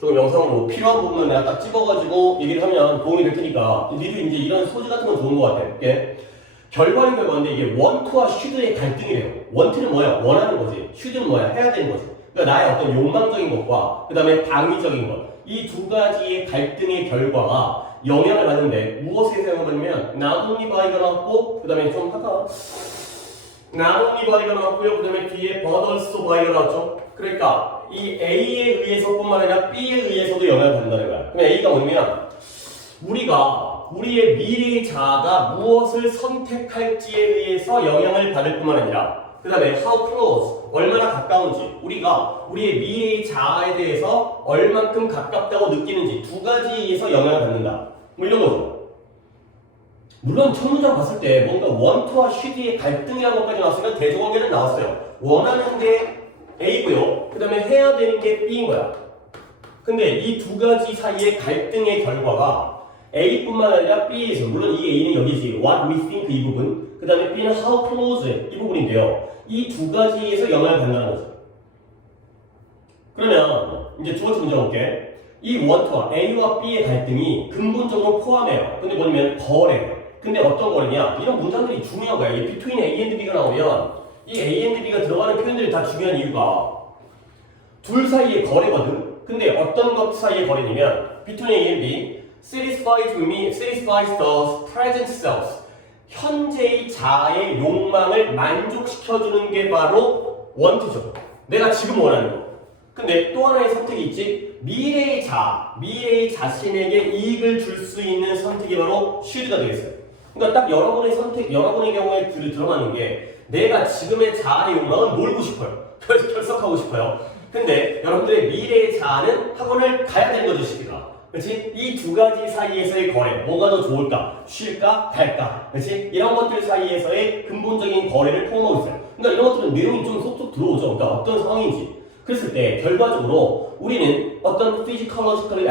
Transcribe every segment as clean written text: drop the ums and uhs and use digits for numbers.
조금 영상으로 필요한 부분을 내가 딱 집어가지고 얘기를 하면 도움이 될 테니까 니도 이제 이런 소지 같은 건 좋은 것 같아. 예? 결과인 결과인데 이게 원투와 슈드의 갈등이래요. 원투는 뭐야? 원하는 거지. 슈드는 뭐야? 해야 되는 거지. 그러니까 나의 어떤 욕망적인 것과 그 다음에 당위적인 것. 이 두 가지의 갈등의 결과가 영향을 받는데 무엇에 사용하냐면 not only by가 나왔고 그 다음에 좀 아까 not only by가 나왔고요. 그 다음에 뒤에 but also by가 나왔죠. 그러니까 이 A에 의해서뿐만 아니라 B에 의해서도 영향을 받는다는 거야. 그럼 A가 뭐냐면 우리가 우리의 미래의 자아가 무엇을 선택할지에 의해서 영향을 받을 뿐만 아니라 그 다음에 how close, 얼마나 가까운지 우리가 우리의 미래의 자아에 대해서 얼만큼 가깝다고 느끼는지 두 가지에 의해서 영향을 받는다. 뭐 이런 거죠. 물론 첫 문장 봤을 때 뭔가 원투와 슈드의 갈등이라는 것까지 나왔으면 대조관계는 나왔어요. 원하는 게 A고요. 그 다음에 해야 되는 게 B인 거야. 근데 이 두 가지 사이의 갈등의 결과가 A뿐만 아니라 B에서 물론 이 A는 여기지 what we think 이 부분 그 다음에 B는 how close 이 부분인데요. 이 두 가지에서 영향을 받는다는 거죠. 그러면 이제 두 번째 문제 볼게. 이 원투와 A와 B의 갈등이 근본적으로 포함해요. 근데 뭐냐면 거래예요. 근데 어떤 거래냐? 이런 문장들이 중요한 거야. 이 between A and B가 나오면 이 A and B가 들어가는 표현들이 다 중요한 이유가 둘 사이의 거래거든. 근데 어떤 것 사이의 거래냐면 between A and B satisfies the present self. 현재의 자아의 욕망을 만족시켜주는 게 바로 원투죠. 내가 지금 원하는 거. 근데 또 하나의 선택이 있지. 미래의 자신에게 이익을 줄 수 있는 선택이 바로 슈드가 되겠어요. 그러니까 딱 여러분의 경우에 들어가는 게 내가 지금의 자아의 욕망은 놀고 싶어요. 그래서 결석하고 싶어요. 근데 여러분들의 미래의 자아는 학원을 가야 되는 거죠, 시기가. 그렇지? 이 두 가지 사이에서의 거래, 뭐가 더 좋을까? 쉴까? 갈까? 그렇지? 이런 것들 사이에서의 근본적인 거래를 포함하고 있어요. 그러니까 이런 것들은 내용이 좀 속속 들어오죠. 그러니까 어떤 상황인지. 그랬을 때 결과적으로 우리는 어떤 physically가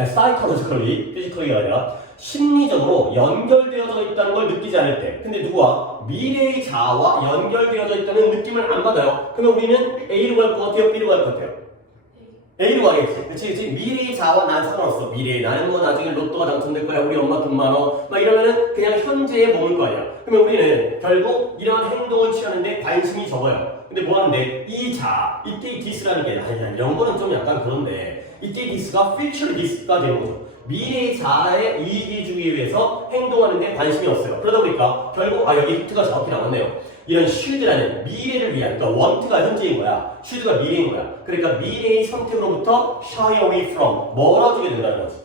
아니라 심리적으로 연결되어져 있다는 걸 느끼지 않을 때, 근데 누구와? 미래의 자아와 연결되어져 있다는 느낌을 안 받아요. 그러면 우리는 A로 갈 것 같아요? B로 갈 것 같아요? A로 가겠지. 그치? 미래의 자아와 난 상관없어. 미래에 나는 뭐 나중에 로또가 당첨될 거야. 우리 엄마 돈 많어. 막 이러면은 그냥 현재에 머물 거 아니야. 그러면 우리는 결국 이런 행동을 취하는데 관심이 적어요. 근데 뭐 하는데 이 자아, 이때 this라는 게 아니야. 이런 거는 좀 약간 그런데 이때 this가 future this가 되는 거죠. 미래의 자아의 이익을 주기 위해서 행동하는데 관심이 없어요. 그러다 보니까 결국 여기 히트가 정확히 나왔네요. 이런 쉴드라는 미래를 위한, 그러니까 원트가 현재인 거야. 쉴드가 미래인 거야. 그러니까 미래의 선택으로부터 shy away from, 멀어지게 된다는 거지.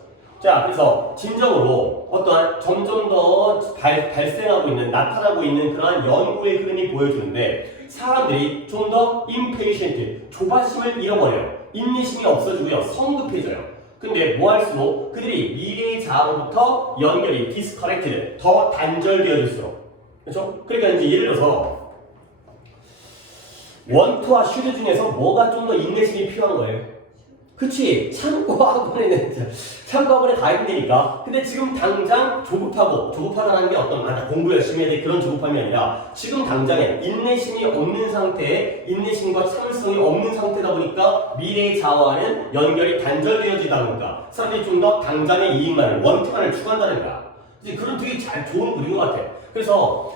자, 그래서 진정으로 어떠한 점점 더 발생하고 있는, 나타나고 있는 그러한 연구의 흐름이 보여주는데 사람들이 좀 더 impatient, 조바심을 잃어버려요. 인내심이 없어지고요. 성급해져요. 근데 뭐 할수록 그들이 미래의 자아로부터 연결이 disconnected, 더 단절되어질수록. 그렇죠? 그러니까 이제 예를 들어서 원투와 슈드 중에서 뭐가 좀 더 인내심이 필요한 거예요? 그치? 참고 학원에 가야 되니까. 근데 지금 당장 조급하다는 게 어떤 공부 열심히 해야 돼 그런 조급함이 아니라 지금 당장에 인내심이 없는 상태에 인내심과 참을성이 없는 상태다 보니까 미래의 자아와는 연결이 단절되어지다 보니까 사람들이 좀 더 당장의 이익만을 원투만을 추구한다는 거야. 그런 되게 좋은 글인 것 같아. 그래서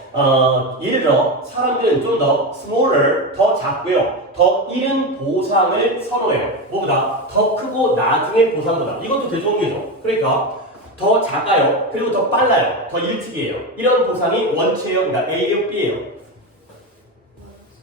예를 들어 사람들은 좀 더 smaller, 더 작고요. 더 이른 보상을 선호해요. 뭐보다 더 크고 나중에 보상보다. 이것도 대조관계죠. 그러니까 더 작아요. 그리고 더 빨라요. 더 일찍이에요. 이런 보상이 원치예요. 그러니까 A예요, B예요.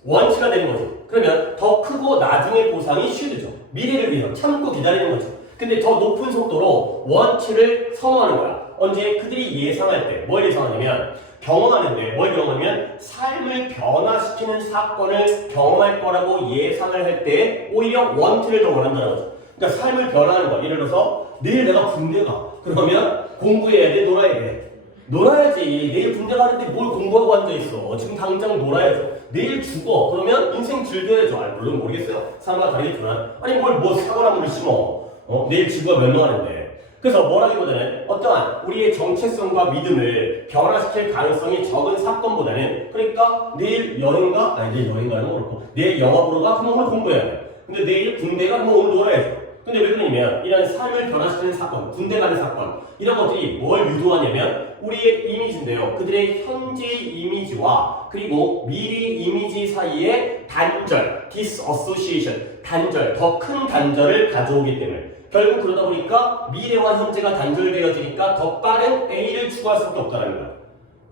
원치가 되는 거죠. 그러면 더 크고 나중에 보상이 슈드죠. 미래를 위해서 참고 기다리는 거죠. 근데 더 높은 속도로 원치를 선호하는 거야. 언제? 그들이 예상할 때. 뭘 예상하냐면 경험하는데 뭘 경험하냐면 삶을 변화시키는 사건을 경험할 거라고 예상을 할 때 오히려 원티를 더 원한다는 거죠. 그러니까 삶을 변화하는 거. 예를 들어서 내일 내가 군대 가. 그러면 공부해야 돼? 놀아야 돼? 놀아야지. 내일 군대 가는데 뭘 공부하고 앉아있어. 지금 당장 놀아야죠. 내일 죽어. 그러면 인생 즐겨야죠. 물론 모르겠어요. 사람마다 다르겠지만. 아니 뭐 사과나무를 심어. 내일 지구가 멸망하는데. 그래서 뭐라기보다는 어떠한 우리의 정체성과 믿음을 변화시킬 가능성이 적은 사건보다는 그러니까 내일 여행가? 내일 여행가는 그렇고 내일 영화 보러 가? 그럼 오늘 공부해야 돼. 근데 내일 군대 가? 그럼 오늘 놀아야죠. 근데 왜 그러냐면 이런 삶을 변화시키는 사건, 군대 가는 사건 이런 것들이 뭘 유도하냐면 우리의 이미지인데요. 그들의 현재 이미지와 그리고 미래 이미지 사이의 단절, disassociation, 단절, 더 큰 단절을 가져오기 때문에 결국 그러다 보니까 미래와 현재가 단절되어지니까 더 빠른 A를 추구할 수밖에 없다는 거야.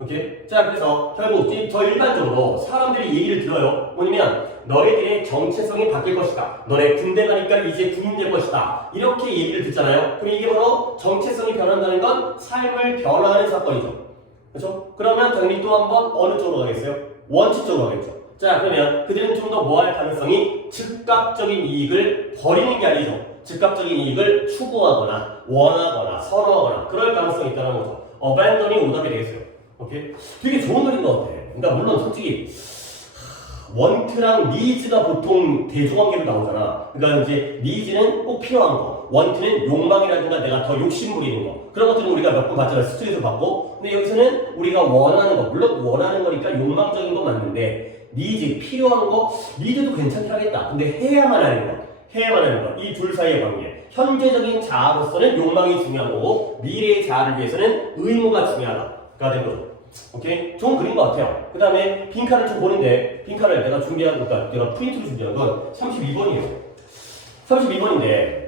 오케이? 자, 그래서 결국 더 일반적으로 사람들이 얘기를 들어요. 뭐냐면 너희들의 정체성이 바뀔 것이다. 너네 군대 가니까 이제 군인 될 것이다. 이렇게 얘기를 듣잖아요. 그럼 이게 바로 정체성이 변한다는 건 삶을 변화하는 사건이죠. 그렇죠? 그러면 당연히 또 한 번 어느 쪽으로 가겠어요? 원칙 쪽으로 가겠죠. 자, 그러면 그들은 좀 더 뭐 할 가능성이 즉각적인 이익을 버리는 게 아니죠. 즉각적인 이익을 추구하거나 원하거나 선호하거나 그럴 가능성이 있다는 거죠. abandon이 오답이 되겠어요. 오케이? 되게 좋은 글인 것 같아. 그러니까 물론 솔직히 원트랑 니즈가 보통 대조관계로 나오잖아. 그러니까 이제 니즈는 꼭 필요한 거, 원트는 욕망이라든가 내가 더 욕심 부리는 거. 그런 것들은 우리가 몇 번 봤잖아. 스튜디오에서 봤고. 근데 여기서는 우리가 원하는 거, 물론 원하는 거니까 욕망적인 거 맞는데 니즈, 필요한 거, 니즈도 괜찮긴 하겠다. 근데 해야만 하는 거, 해야만 하는 거. 이 둘 사이의 관계. 현재적인 자아로서는 욕망이 중요한 거고 미래의 자아를 위해서는 의무가 중요하다가 된 거죠. 오케이? 좋은 그림 것 같아요. 그 다음에 빈칸을 좀 보는데 빈칸을 내가 준비한, 그러니까 내가 프린트로 준비한 건 32번이에요. 32번인데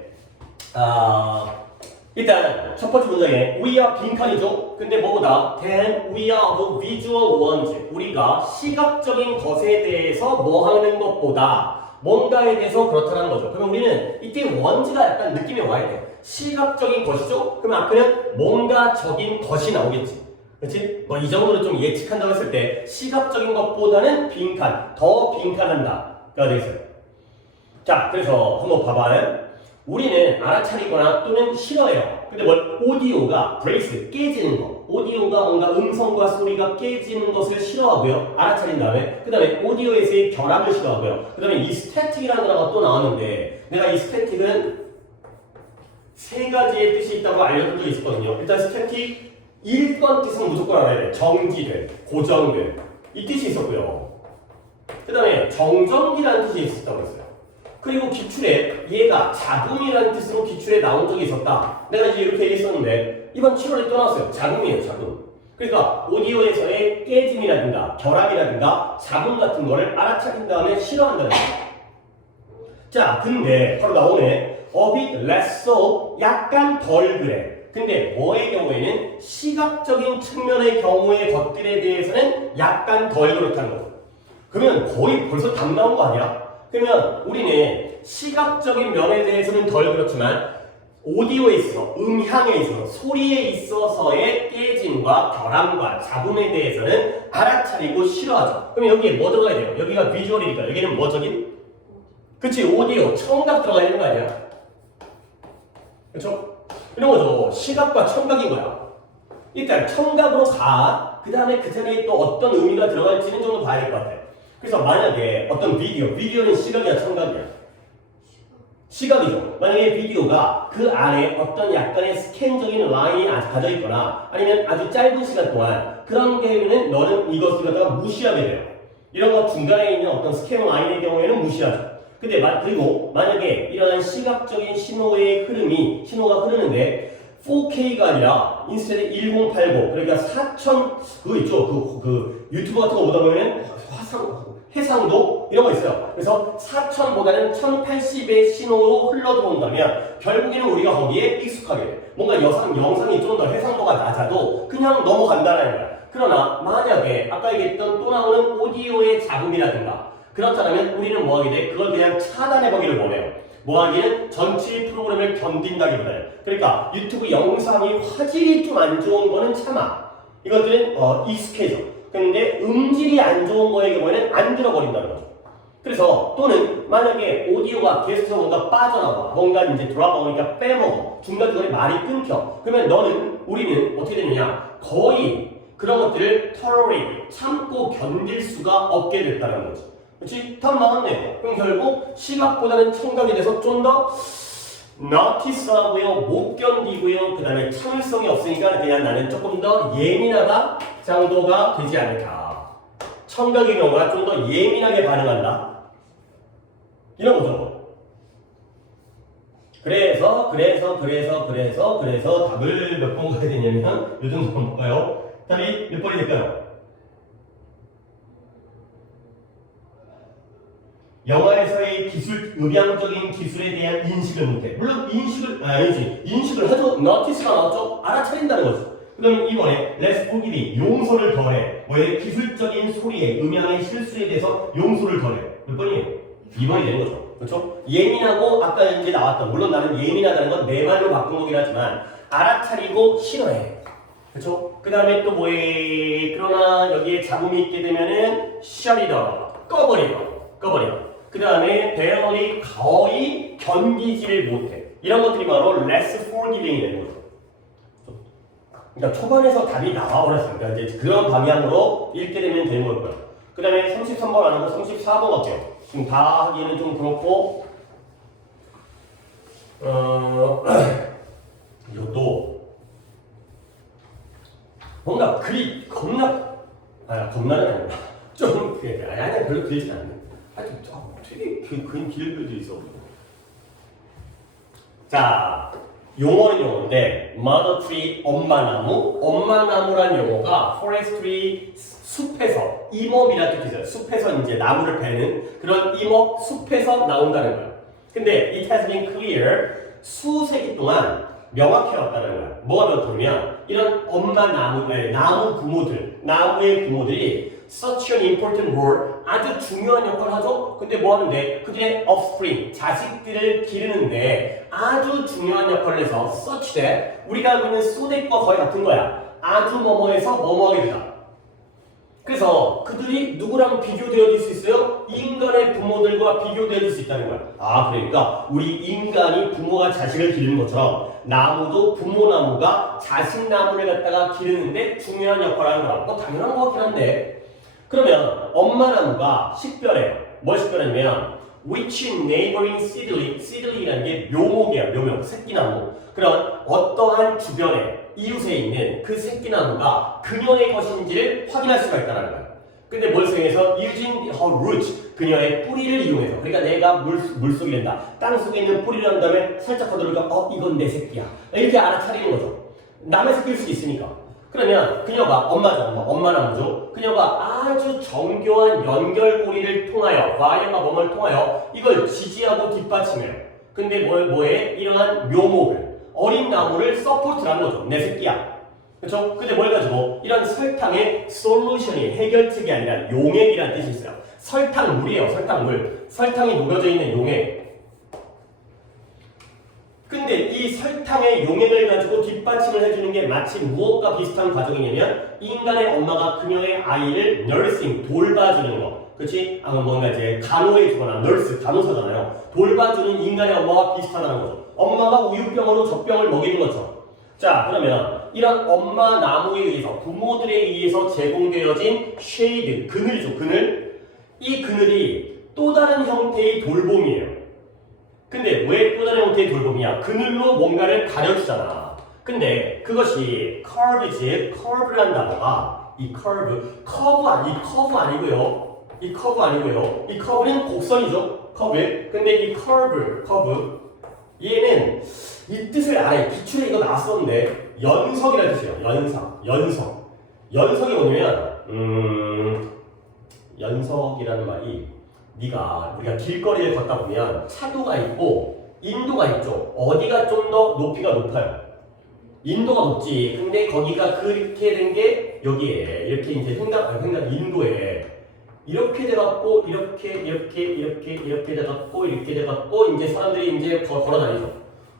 일단 첫 번째 문장에 we are 빈칸이죠. 근데 뭐보다 then we are the visual ones. 우리가 시각적인 것에 대해서 뭐 하는 것보다 뭔가에 대해서 그렇다는 거죠. 그러면 우리는 이때 ones가 약간 느낌이 와야 돼요. 시각적인 것이죠. 그러면 앞에는 뭔가적인 것이 나오겠지. 그렇지? 뭐 이 정도로 좀 예측한다고 했을 때 시각적인 것보다는 빈칸, 더 빈칸한다가 되겠어요. 자, 그래서 한번 봐봐요. 우리는 알아차리거나 또는 싫어해요. 근데 뭘? 오디오가 브레이스, 깨지는 거. 오디오가 뭔가 음성과 소리가 깨지는 것을 싫어하고요. 알아차린 다음에 그 다음에 오디오에서의 결함을 싫어하고요. 그 다음에 이 스태틱이라는 단어가 또 나왔는데 내가 이 스태틱은 세 가지의 뜻이 있다고 알려준 적이 있었거든요. 일단 스태틱 1번 뜻은 무조건 알아야 돼. 정지된, 고정된 이 뜻이 있었고요. 그 다음에 정전기라는 뜻이 있었다고 했어요. 그리고 기출에 얘가 잡음이라는 뜻으로 기출에 나온 적이 있었다. 내가 이제 이렇게 얘기했었는데 이번 7월에 또 나왔어요. 잡음이에요, 잡음. 그러니까 오디오에서의 깨짐이라든가 결함이라든가 잡음 같은 거를 알아차린 다음에 싫어한다는 거예요. 자, 근데 바로 나오네. A bit less so, 약간 덜 그래. 근데 뭐의 경우에는 시각적인 측면의 경우의 것들에 대해서는 약간 덜 그렇다는 거죠. 그러면 거의 벌써 답 나온 거 아니야? 그러면 우리는 시각적인 면에 대해서는 덜 그렇지만 오디오에 있어서, 음향에 있어서, 소리에 있어서의 깨짐과 결함과 잡음에 대해서는 알아차리고 싫어하죠. 그러면 여기에 뭐 들어가야 돼요? 여기가 비주얼이니까 여기는 뭐적인? 그치, 오디오, 청각 들어가야 되는 거 아니야? 그렇죠? 이런 거죠. 시각과 청각인 거야. 일단 청각으로 가. 그 다음에 그 자리에 또 어떤 의미가 들어갈지는 좀 더 봐야 될 것 같아. 그래서 만약에 어떤 비디오는 시각이야, 청각이야? 시각이죠. 만약에 비디오가 그 안에 어떤 약간의 스캔적인 라인이 가져 있거나 아니면 아주 짧은 시간 동안 그런 경우에는 너는 이것을 갖다가 무시하게 돼요. 이런 거 중간에 있는 어떤 스캔 라인의 경우에는 무시하죠. 근데 그리고 만약에 이러한 시각적인 신호의 흐름이 신호가 흐르는데 4K가 아니라 인스테드 1080 그러니까 4000 그거 있죠 그 유튜브 같은 거 보다 보면은 해상도 이런 거 있어요. 그래서 4000보다는 1080의 신호로 흘러 들어온다면 결국에는 우리가 거기에 익숙하게 돼. 뭔가 영상이 좀 더 해상도가 낮아도 그냥 넘어간다는 거야. 그러나 만약에 아까 얘기했던 또 나오는 오디오의 잡음이라든가 그렇다면 우리는 뭐 하게 돼? 그걸 그냥 차단해보기를 원해요. 뭐 하기는 전체 프로그램을 견딘다기보다는. 그러니까 유튜브 영상이 화질이 좀 안 좋은 거는 참아. 이것들은 익숙해져. 근데 음질이 안 좋은 거의 경우에는 안 들어버린다는 거죠. 그래서 또는 만약에 오디오가 계속해서 뭔가 빠져나와. 뭔가 이제 돌아보니까 빼먹어. 중간중간에 말이 끊겨. 그러면 우리는 어떻게 되느냐? 거의 그런 것들을 tolerate, 참고 견딜 수가 없게 됐다는 거죠. 그렇지? 답 나왔네요. 그럼 결국 시각보다는 청각이 돼서 좀 더 notice하고요, 못 견디고요, 그 다음에 참을성이 없으니까 그냥 나는 조금 더 예민하다 정도가 되지 않을까. 청각의 경우가 좀 더 예민하게 반응한다. 이런 거죠. 그래서 답을 몇 번 가야 되냐면 요 정도 볼까요? 답이 몇 번이 될까요? 영화에서의 기술, 음향적인 기술에 대한 인식을 못해. 물론 인식을 하죠. notice가 나왔죠. 알아차린다는 거죠. 그러면 이번에 let's forgive, 용서를 더해. 왜 기술적인 소리에, 음향의 실수에 대해서 용서를 더해. 몇 번이에요? 2번이 되는 거죠. 그렇죠? 예민하고 아까 이제 나왔던, 물론 나는 예민하다는 건 내 말로 바꾼 거긴 하지만 알아차리고 싫어해. 그렇죠? 그 다음에 또 뭐에, 그러나 여기에 잡음이 있게 되면은 shut it off, 꺼버려. 그 다음에 barely, 거의 견디지를 못해. 이런 것들이 바로 less forgiving이 되는 거죠. 그러니까 초반에서 답이 나와버렸어요. 그러니까 이제 그런 방향으로 읽게 되면 되는 거고요. 그 다음에 33번 안 하고 34번 갈게요. 지금 다 하기에는 좀 그렇고, 이것도 뭔가 글이 겁나는 아니야. 좀, 아니, 별로 길진 않네. 되게 긴 글들이 있어. 자, 용어는 용어인데 mother tree, 엄마나무란 용어가 forestry, 숲에서, 임업이라는 뜻이죠. 숲에서 이제 나무를 베는 그런 임업, 숲에서 나온다는 거예요. 근데 it has been clear, 수세기 동안 명확해 왔다는 거야. 뭐가 명확하냐면 이런 나무 부모들, 나무의 부모들이 such an important role, 아주 중요한 역할을 하죠. 근데 뭐 하는데 그들의 offspring, 자식들을 기르는데 아주 중요한 역할을 해서 such that, 우리가 알고 있는 so that과 거의 같은 거야. 아주 뭐뭐해서 뭐뭐하게 되다. 그래서 그들이 누구랑 비교되어질 수 있어요? 인간의 부모들과 비교되어질 수 있다는 거야. 그러니까 우리 인간이 부모가 자식을 기르는 것처럼 나무도 부모나무가 자식 나무를 갖다가 기르는데 중요한 역할을 하는 거라. 당연한 것 같긴 한데, 그러면 엄마나무가 식별해요. 뭘 식별하냐면 which neighboring seedling이라는 게 묘목이야. 묘목, 새끼나무. 그런 어떠한 주변에 이웃에 있는 그 새끼나무가 그녀의 것인지를 확인할 수가 있다는 거야. 근데 뭘 사용해서 using her roots, 그녀의 뿌리를 이용해서. 그러니까 내가 물속이 된다. 땅 속에 있는 뿌리를 한 다음에 살짝 거들으니까 이건 내 새끼야. 이렇게 알아차리는 거죠. 남의 새끼일 수 있으니까. 그러면 그녀가 엄마나무죠. 그녀가 아주 정교한 연결고리를 통하여, 과연과 몸을 통하여 이걸 지지하고 뒷받침해요. 근데 뭐에? 이러한 묘목을, 어린 나무를 서포트라는 거죠. 내 새끼야. 그렇죠? 근데 뭘 가지고 이런 설탕의 솔루션이, 해결책이 아니라 용액이라는 뜻이 있어요. 설탕물이에요. 설탕이 녹여져 있는 용액. 근데 이 설탕의 용액을 가지고 뒷받침을 해주는 게 마치 무엇과 비슷한 과정이냐면 인간의 엄마가 그녀의 아이를 nursing, 돌봐주는 거. 그렇지? 뭔가 이제 간호해주거나 nurse, 간호사잖아요. 돌봐주는 인간의 엄마와 비슷하다는 거죠. 엄마가 우유병으로 젖병을 먹이는 것처럼. 자, 그러면 이런 엄마 나무에 의해서, 부모들에 의해서 제공되어진 쉐이드, 그늘이죠. 그늘. 이 그늘이 또 다른 형태의 돌봄이에요. 근데 왜 또 다른 형태의 돌봄이야? 그늘로 뭔가를 가려주잖아. 근데 그것이 curve지, curve라는 단어가, 이 커브 아니고요. 이 커브는 곡선이죠. 커브. 근데 이 커브, 얘는 이 뜻을 알아요. 기출에 이거 나왔었는데 연석이라는 뜻이에요. 연석이 뭐냐면 연석이라는 말이, 우리가 길거리를 걷다 보면 차도가 있고 인도가 있죠. 어디가 좀 더 높이가 높아요? 인도가 높지. 근데 거기가 그렇게 된 게 여기에 이렇게 이제 인도에 이렇게 돼갖고 이렇게 돼갖고 이렇게 돼갖고 이제 사람들이 이제 걸어다니죠.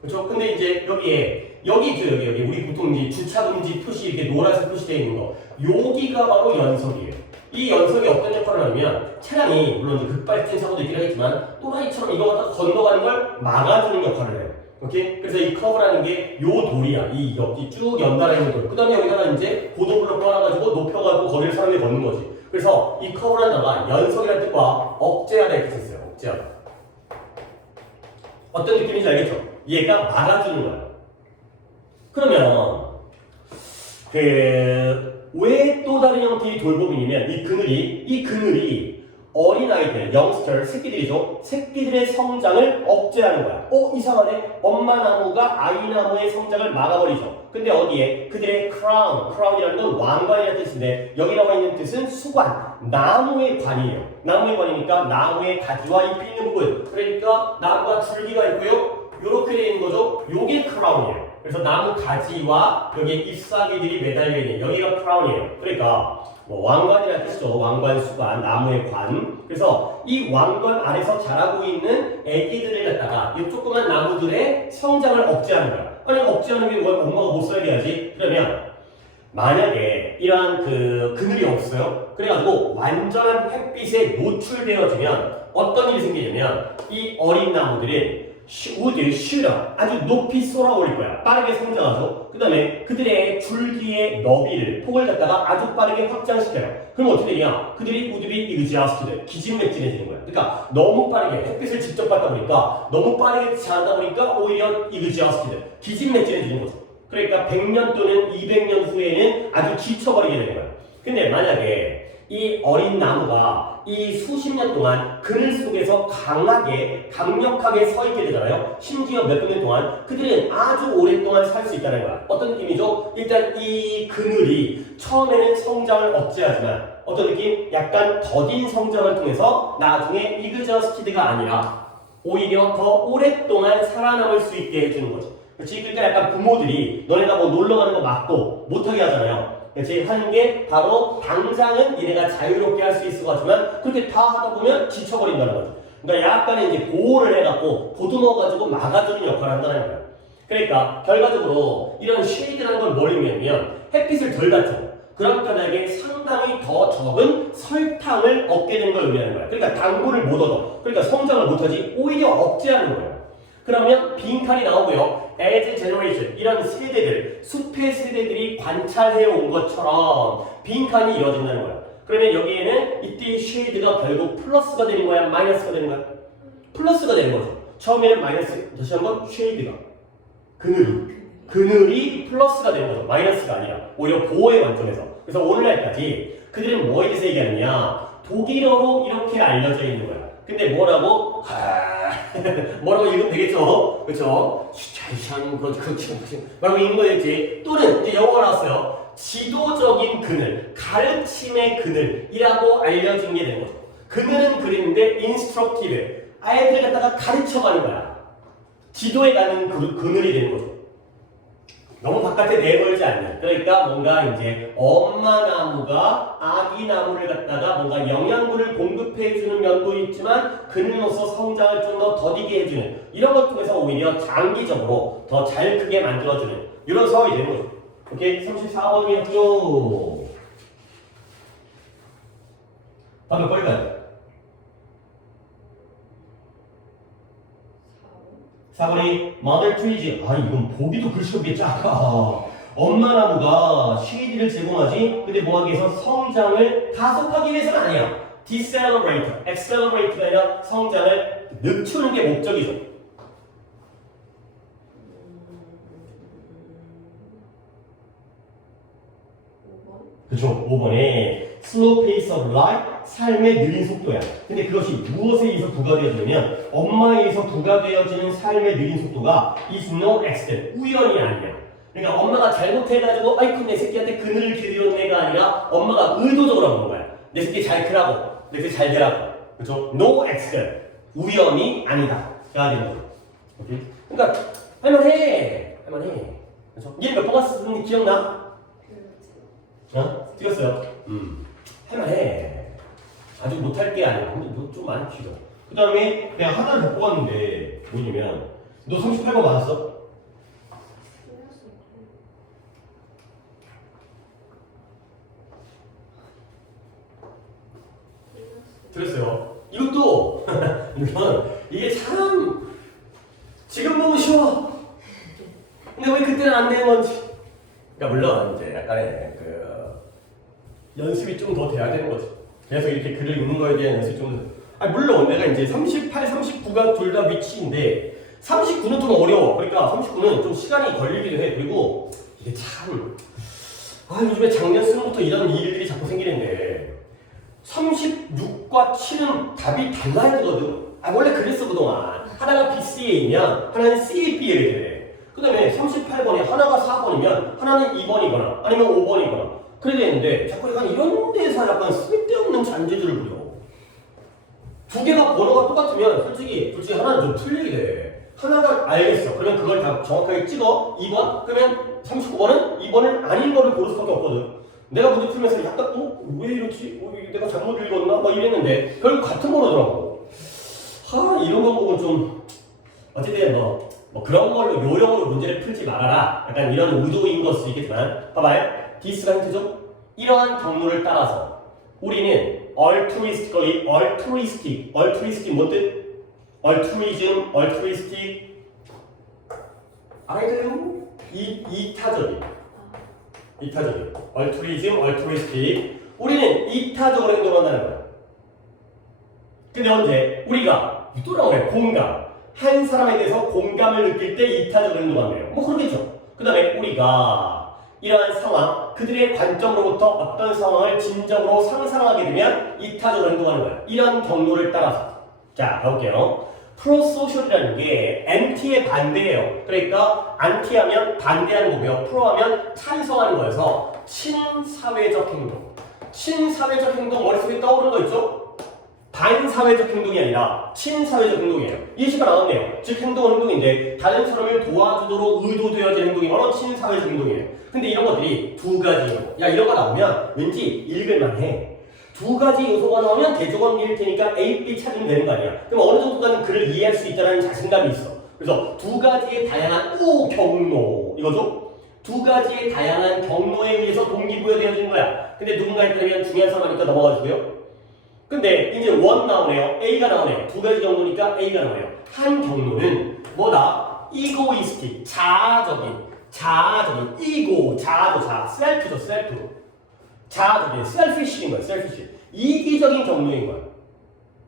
그렇죠? 근데 이제 여기 우리 보통 이제 주차금지 표시, 이렇게 노란색 표시되어 있는 거, 여기가 바로 연석이에요. 이 연석이 어떤 역할을 하냐면 차량이 물론 급발진 사고도 있긴 하겠지만 또라이처럼 이거 갖다 건너가는 걸 막아주는 역할을 해요. 오케이? 그래서 이 커브라는 게 요 돌이야. 여기 쭉 연달아 있는 돌. 그 다음에 여기다가 이제 고도블록 깔아가지고 높여가지고 거리를 사람들이 걷는 거지. 그래서 이 커브라는 단어가 연석이라는 뜻과 억제하다 이렇게 썼어요. 억제하다. 어떤 느낌인지 알겠죠? 얘가 막아주는 거야. 그러면 왜 또 다른 형태의 돌봄이냐면 이 그늘이 어린아이들, 영스터, 새끼들이죠. 새끼들의 성장을 억제하는 거야. 이상하네. 엄마 나무가 아이 나무의 성장을 막아버리죠. 근데 어디에? 그들의 크라운이라는 건 왕관이라는 뜻인데 여기 나와 있는 뜻은 수관, 나무의 관이에요. 나무의 관이니까 나무의 가지와 잎이 있는 부분. 그러니까 나무가 줄기가 있고요. 요렇게 되어 있는 거죠. 요게 크라운이에요. 그래서 나무 가지와 여기에 잎사귀들이 매달려 있는 여기가 크라운이에요. 그러니까 왕관이라는 뜻이죠. 왕관, 수관, 나무의 관. 그래서 이 왕관 아래서 자라고 있는 애기들을 갖다가 이 조그만 나무들의 성장을 억제하는 거야. 아니 억제하는 게 뭐야? 엄마가 못 살게 해야지. 그러면 만약에 이러한 그늘이 없어요. 그래가지고 완전한 햇빛에 노출되어지면 어떤 일이 생기냐면 이 어린 나무들은 아주 높이 쏘아올릴 거야. 빠르게 성장하죠. 그 다음에 그들의 줄기의 너비를, 폭을 갖다가 아주 빠르게 확장시켜요. 그럼 어떻게 되냐? 그들이 우드비 이그지아스트들, 기진맥진해지는 거야. 그러니까 너무 빠르게 햇빛을 직접 받다 보니까 너무 빠르게 자라다 보니까 오히려 이그지아스트들, 기진맥진해지는 거죠. 그러니까 100년 또는 200년 후에는 아주 지쳐버리게 되는 거야. 근데 만약에 이 어린 나무가 이 수십 년 동안 그늘 속에서 강력하게 서 있게 되잖아요. 심지어 몇백 년 동안 그들은 아주 오랫동안 살 수 있다는 거야. 어떤 느낌이죠? 일단 이 그늘이 처음에는 성장을 억제하지만 어떤 느낌? 약간 더딘 성장을 통해서 나중에 이그저스티드가 아니라 오히려 더 오랫동안 살아남을 수 있게 해주는 거죠. 그렇지? 그러니까 약간 부모들이 너네가 뭐 놀러 가는 거 막고 못하게 하잖아요. 그렇지? 하는 게 바로 당장은 얘네가 자유롭게 할 수 있을 것 같지만 그렇게 다 하다 보면 지쳐버린다는 거죠. 그러니까 약간의 이제 보호를 해갖고 보듬어가지고 막아주는 역할을 한다는 거예요. 그러니까 결과적으로 이런 쉐이드라는 걸 뭘 의미하냐면 햇빛을 덜 받죠. 그런 까닭에 상당히 더 적은 설탕을 얻게 되는 걸 의미하는 거예요. 그러니까 당분을 못 얻어. 그러니까 성장을 못하지 오히려 억제하는 거예요. 그러면 빈칸이 나오고요. as generation 이런 세대들, 숲의 세대들이 관찰해 온 것처럼 빈칸이 이루어진다는 거야. 그러면 여기에는 이때 쉐이드가 결국 플러스가 되는 거야, 마이너스가 되는 거야? 플러스가 되는 거죠. 처음에는 마이너스, 다시 한번 쉐이드가 그늘이 플러스가 되는 거죠. 마이너스가 아니라 오히려 보호의 관점에서. 그래서 오늘날까지 그들은 뭐에 대해서 얘기하느냐? 독일어로 이렇게 알려져 있는 거야. 근데 뭐라고? 뭐라고 읽으면 되겠죠? 그쵸? 뭐라고 읽는 거겠지? 또는 이제 영어가 나왔어요. 지도적인 그늘, 가르침의 그늘이라고 알려진 게 되는 거죠. 그늘은 그림인데 인스트럭티브, 아이들을 갖다가 가르쳐가는 거야. 지도에 가는 그늘이 되는 거죠. 너무 바깥에 내걸지 않는. 그러니까 뭔가 이제 엄마 나무가 아기 나무를 갖다가 뭔가 영양분을 공급해주는 면도 있지만 그늘로서 성장을 좀 더 더디게 해주는 이런 것 통해서 오히려 장기적으로 더 잘 크게 만들어주는 이런 사업이 되는 거죠. 오케이? 34번이었죠. 다음 몇 번일까요? 4번이 mother trees. 이건 보기도 글씨가 꽤 작아. 엄마 나무가 쉐이드를 제공하지. 근데 뭐하기 위해서 성장을 가속하기 위해서는 아니야. decelerate, accelerate가 아니라 성장을 늦추는 게 목적이죠. 그쵸, 5번에 slow pace of life, 삶의 느린 속도야. 근데 그것이 무엇에 의해서 부과되어지냐면 엄마에 의해서 부과되어지는 삶의 느린 속도가 is no accident, 우연이 아니야. 그러니까 엄마가 잘못해가지고 아이쿠 내 새끼한테 그늘을 길들였네가 아니라 엄마가 의도적으로 한 거야. 내 새끼 잘 크라고, 내 새끼 잘 되라고. 그쵸? No accident, 우연이 아니다. 가 되는 거죠. 오케이? 그러니까 할만해. 그쵸? 얘 몇 번 갔었는지 기억나? 찍었어요? 할만해. 아주 못할 게 아니야. 근데 너 좀 많이 길어. 그 다음에 내가 하나를 못 뽑았는데 뭐냐면 너 38번 맞았어? 들었어요? 이것도 물론 이게 참 지금 보면 쉬워. 근데 왜 그때는 안 되는 건지. 그러니까 물론 이제 약간의 연습이 좀 더 돼야 되는 거지. 그래서 이렇게 글을 읽는 거에 대한 연습이 좀. 물론 내가 이제 38, 39가 둘 다 위치인데 39는 좀 어려워. 그러니까 39는 좀 시간이 걸리기도 해. 그리고 이게 참 요즘에 작년 수능부터 이런 일들이 자꾸 생기는데 36과 7은 답이 달라야 되거든. 원래 그랬어 그동안. 하나가 BCA이면 하나는 CAB에 돼. 그 다음에 38번에 하나가 4번이면 하나는 2번이거나 아니면 5번이거나 그래야 되는데 자꾸 약간 이런 데서 약간 쓸데없는 잔재주를 부려. 두 개가 번호가 똑같으면 솔직히 하나는 좀 틀리게 돼. 하나가 알겠어. 그러면 그걸 다 정확하게 찍어. 2번? 그러면 39번은 2번은 아닌 거를 고를 수밖에 없거든. 내가 문제 풀면서 약간 왜 이렇지? 내가 잘못 읽었나? 막 이랬는데 결국 같은 번호더라고. 이런 거 보면 좀 어쨌든 뭐 그런 걸로 요령으로 문제를 풀지 말아라. 약간 이런 의도인 걸 수 있겠지만 봐봐요. 디스가 힌트죠? 이러한 경로를 따라서 우리는 altruistically 뭔 뜻? altruism, altruistic 알아야 돼요? 이타적인 altruism, altruistic 우리는 이타적으로 행동한다는 거야. 근데 언제? 우리가 또 나오네. 공감 한 사람에 대해서 공감을 느낄 때 이타적으로 행동한대요. 뭐 그러겠죠. 그 다음에 우리가 이러한 상황, 그들의 관점으로부터 어떤 상황을 진정으로 상상하게 되면 이타적으로 행동하는 거야. 이런 경로를 따라서. 자, 가볼게요. 프로소셜이라는 게 anti의 반대예요. 그러니까 anti하면 반대하는 거고요. 프로하면 찬성하는 거여서 친사회적 행동. 친사회적 행동 머릿속에 떠오르는 거 있죠? 반사회적 행동이 아니라 친사회적 행동이에요. 예시가 나왔네요. 즉 행동은 행동인데 다른 사람을 도와주도록 의도되어진 행동이 바로 친사회적 행동이에요. 근데 이런 것들이 두 가지로 이런 거 나오면 왠지 읽을만 해. 두 가지 요소가 나오면 대조관계일 테니까 A, B 찾으면 되는 거 아니야. 그럼 어느 정도까지는 그를 이해할 수 있다는 자신감이 있어. 그래서 두 가지의 다양한 경로 이거죠? 두 가지의 다양한 경로에 의해서 동기부여되어지는 거야. 근데 누군가에 따르면 중요한 사람이니까 넘어가주고요. 근데 이제 원 나오네요. A가 나오네요. 두 가지 경로니까 A가 나오네요. 한 경로는 뭐다? egoistic, 자아적인, ego, 셀프죠, 셀프. 자아적인, selfish인 거예요, selfish. 이기적인 경로인 거예요.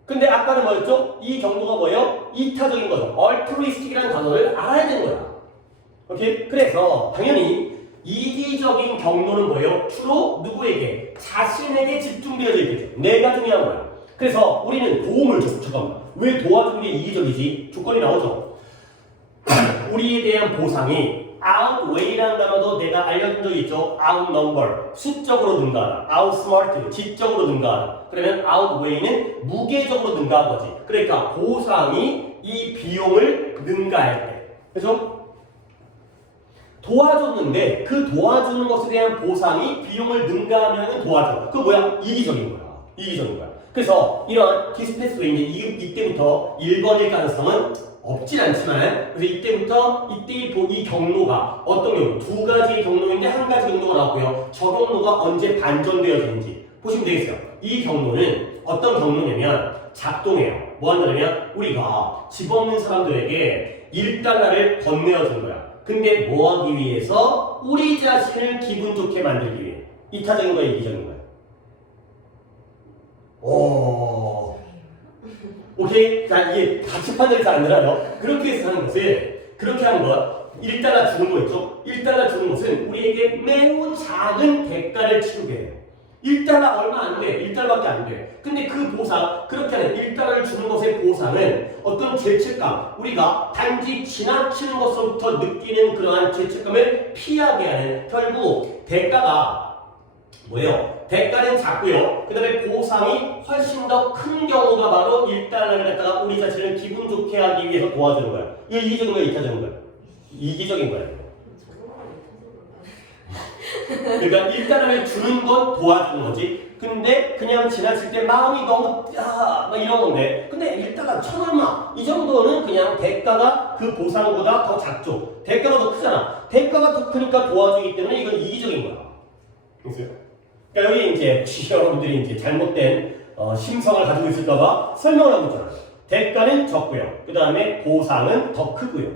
근데 아까는 뭐였죠? 이 경로가 뭐예요? 이타적인 거죠. altruistic이라는 단어를 알아야 되는 거야. 오케이? 그래서 당연히 이기적인 경로는 뭐예요? 주로 누구에게? 자신에게 집중되어져 있겠죠. 내가 중요한 거야. 그래서 우리는 도움을 줘. 잠깐만. 왜 도와주는 게 이기적이지? 조건이 나오죠. 우리에 대한 보상이 outweigh라는 단어도 내가 알려준 적이 있죠. outnumber, 수적으로 능가하다. outsmart, 지적으로 능가하다. 그러면 outweigh는 무게적으로 능가한 거지. 그러니까 보상이 이 비용을 능가할 때. 그래서 도와줬는데 그 도와주는 것에 대한 보상이 비용을 능가하면 도와줘. 그거 뭐야? 이기적인 거야. 그래서 이런 디스패스웨이인데 이때부터 1번일 가능성은 없진 않지만 그래서 이때부터 이 경로가 어떤 경로? 두 가지 경로인데 한 가지 경로가 나왔고요. 저 경로가 언제 반전되어지는지 보시면 되겠어요. 이 경로는 어떤 경로냐면 작동해요. 뭐 한다면 우리가 집 없는 사람들에게 1달러를 건네어준 거야. 근데 뭐 하기 위해서? 우리 자신을 기분 좋게 만들기 위해. 이타적인 거야, 이기적인 거야? 오케이? 자, 이게 같이 판단이 잘 안 되나요? 그렇게 해서 하는 것을, 그렇게 하는 것, 1달러 주는 거 있죠? 1달러 주는 것은 우리에게 매우 작은 대가를 치르게 해요. 1달러 얼마 안 돼. 1달러밖에 안 돼. 근데 그 보상, 그렇게 하는 1달러를 주는 것의 보상은 어떤 죄책감, 우리가 단지 지나치는 것으로부터 느끼는 그러한 죄책감을 피하게 하는 결국 대가가 뭐예요? 대가는 작고요. 그 다음에 보상이 훨씬 더 큰 경우가 바로 1달러를 갖다가 우리 자신을 기분 좋게 하기 위해서 도와주는 거야. 이게 이기적인 거야, 이타적인 거야? 이기적인 거야. 그러니까 1달러를 주는 건 도와주는 거지. 근데 그냥 지나칠 때 마음이 너무 막 이런 건데 근데 1달러 1,000얼마 이 정도는 그냥 대가가 그 보상보다 더 작죠. 대가가 더 크잖아. 대가가 더 크니까 도와주기 때문에 이건 이기적인 거야. 그래서 그러니까 여기 이제 여러분들이 이제 잘못된 심성을 가지고 있을까봐 설명을 하고 있잖아요. 대가는 적고요. 그 다음에 보상은 더 크고요.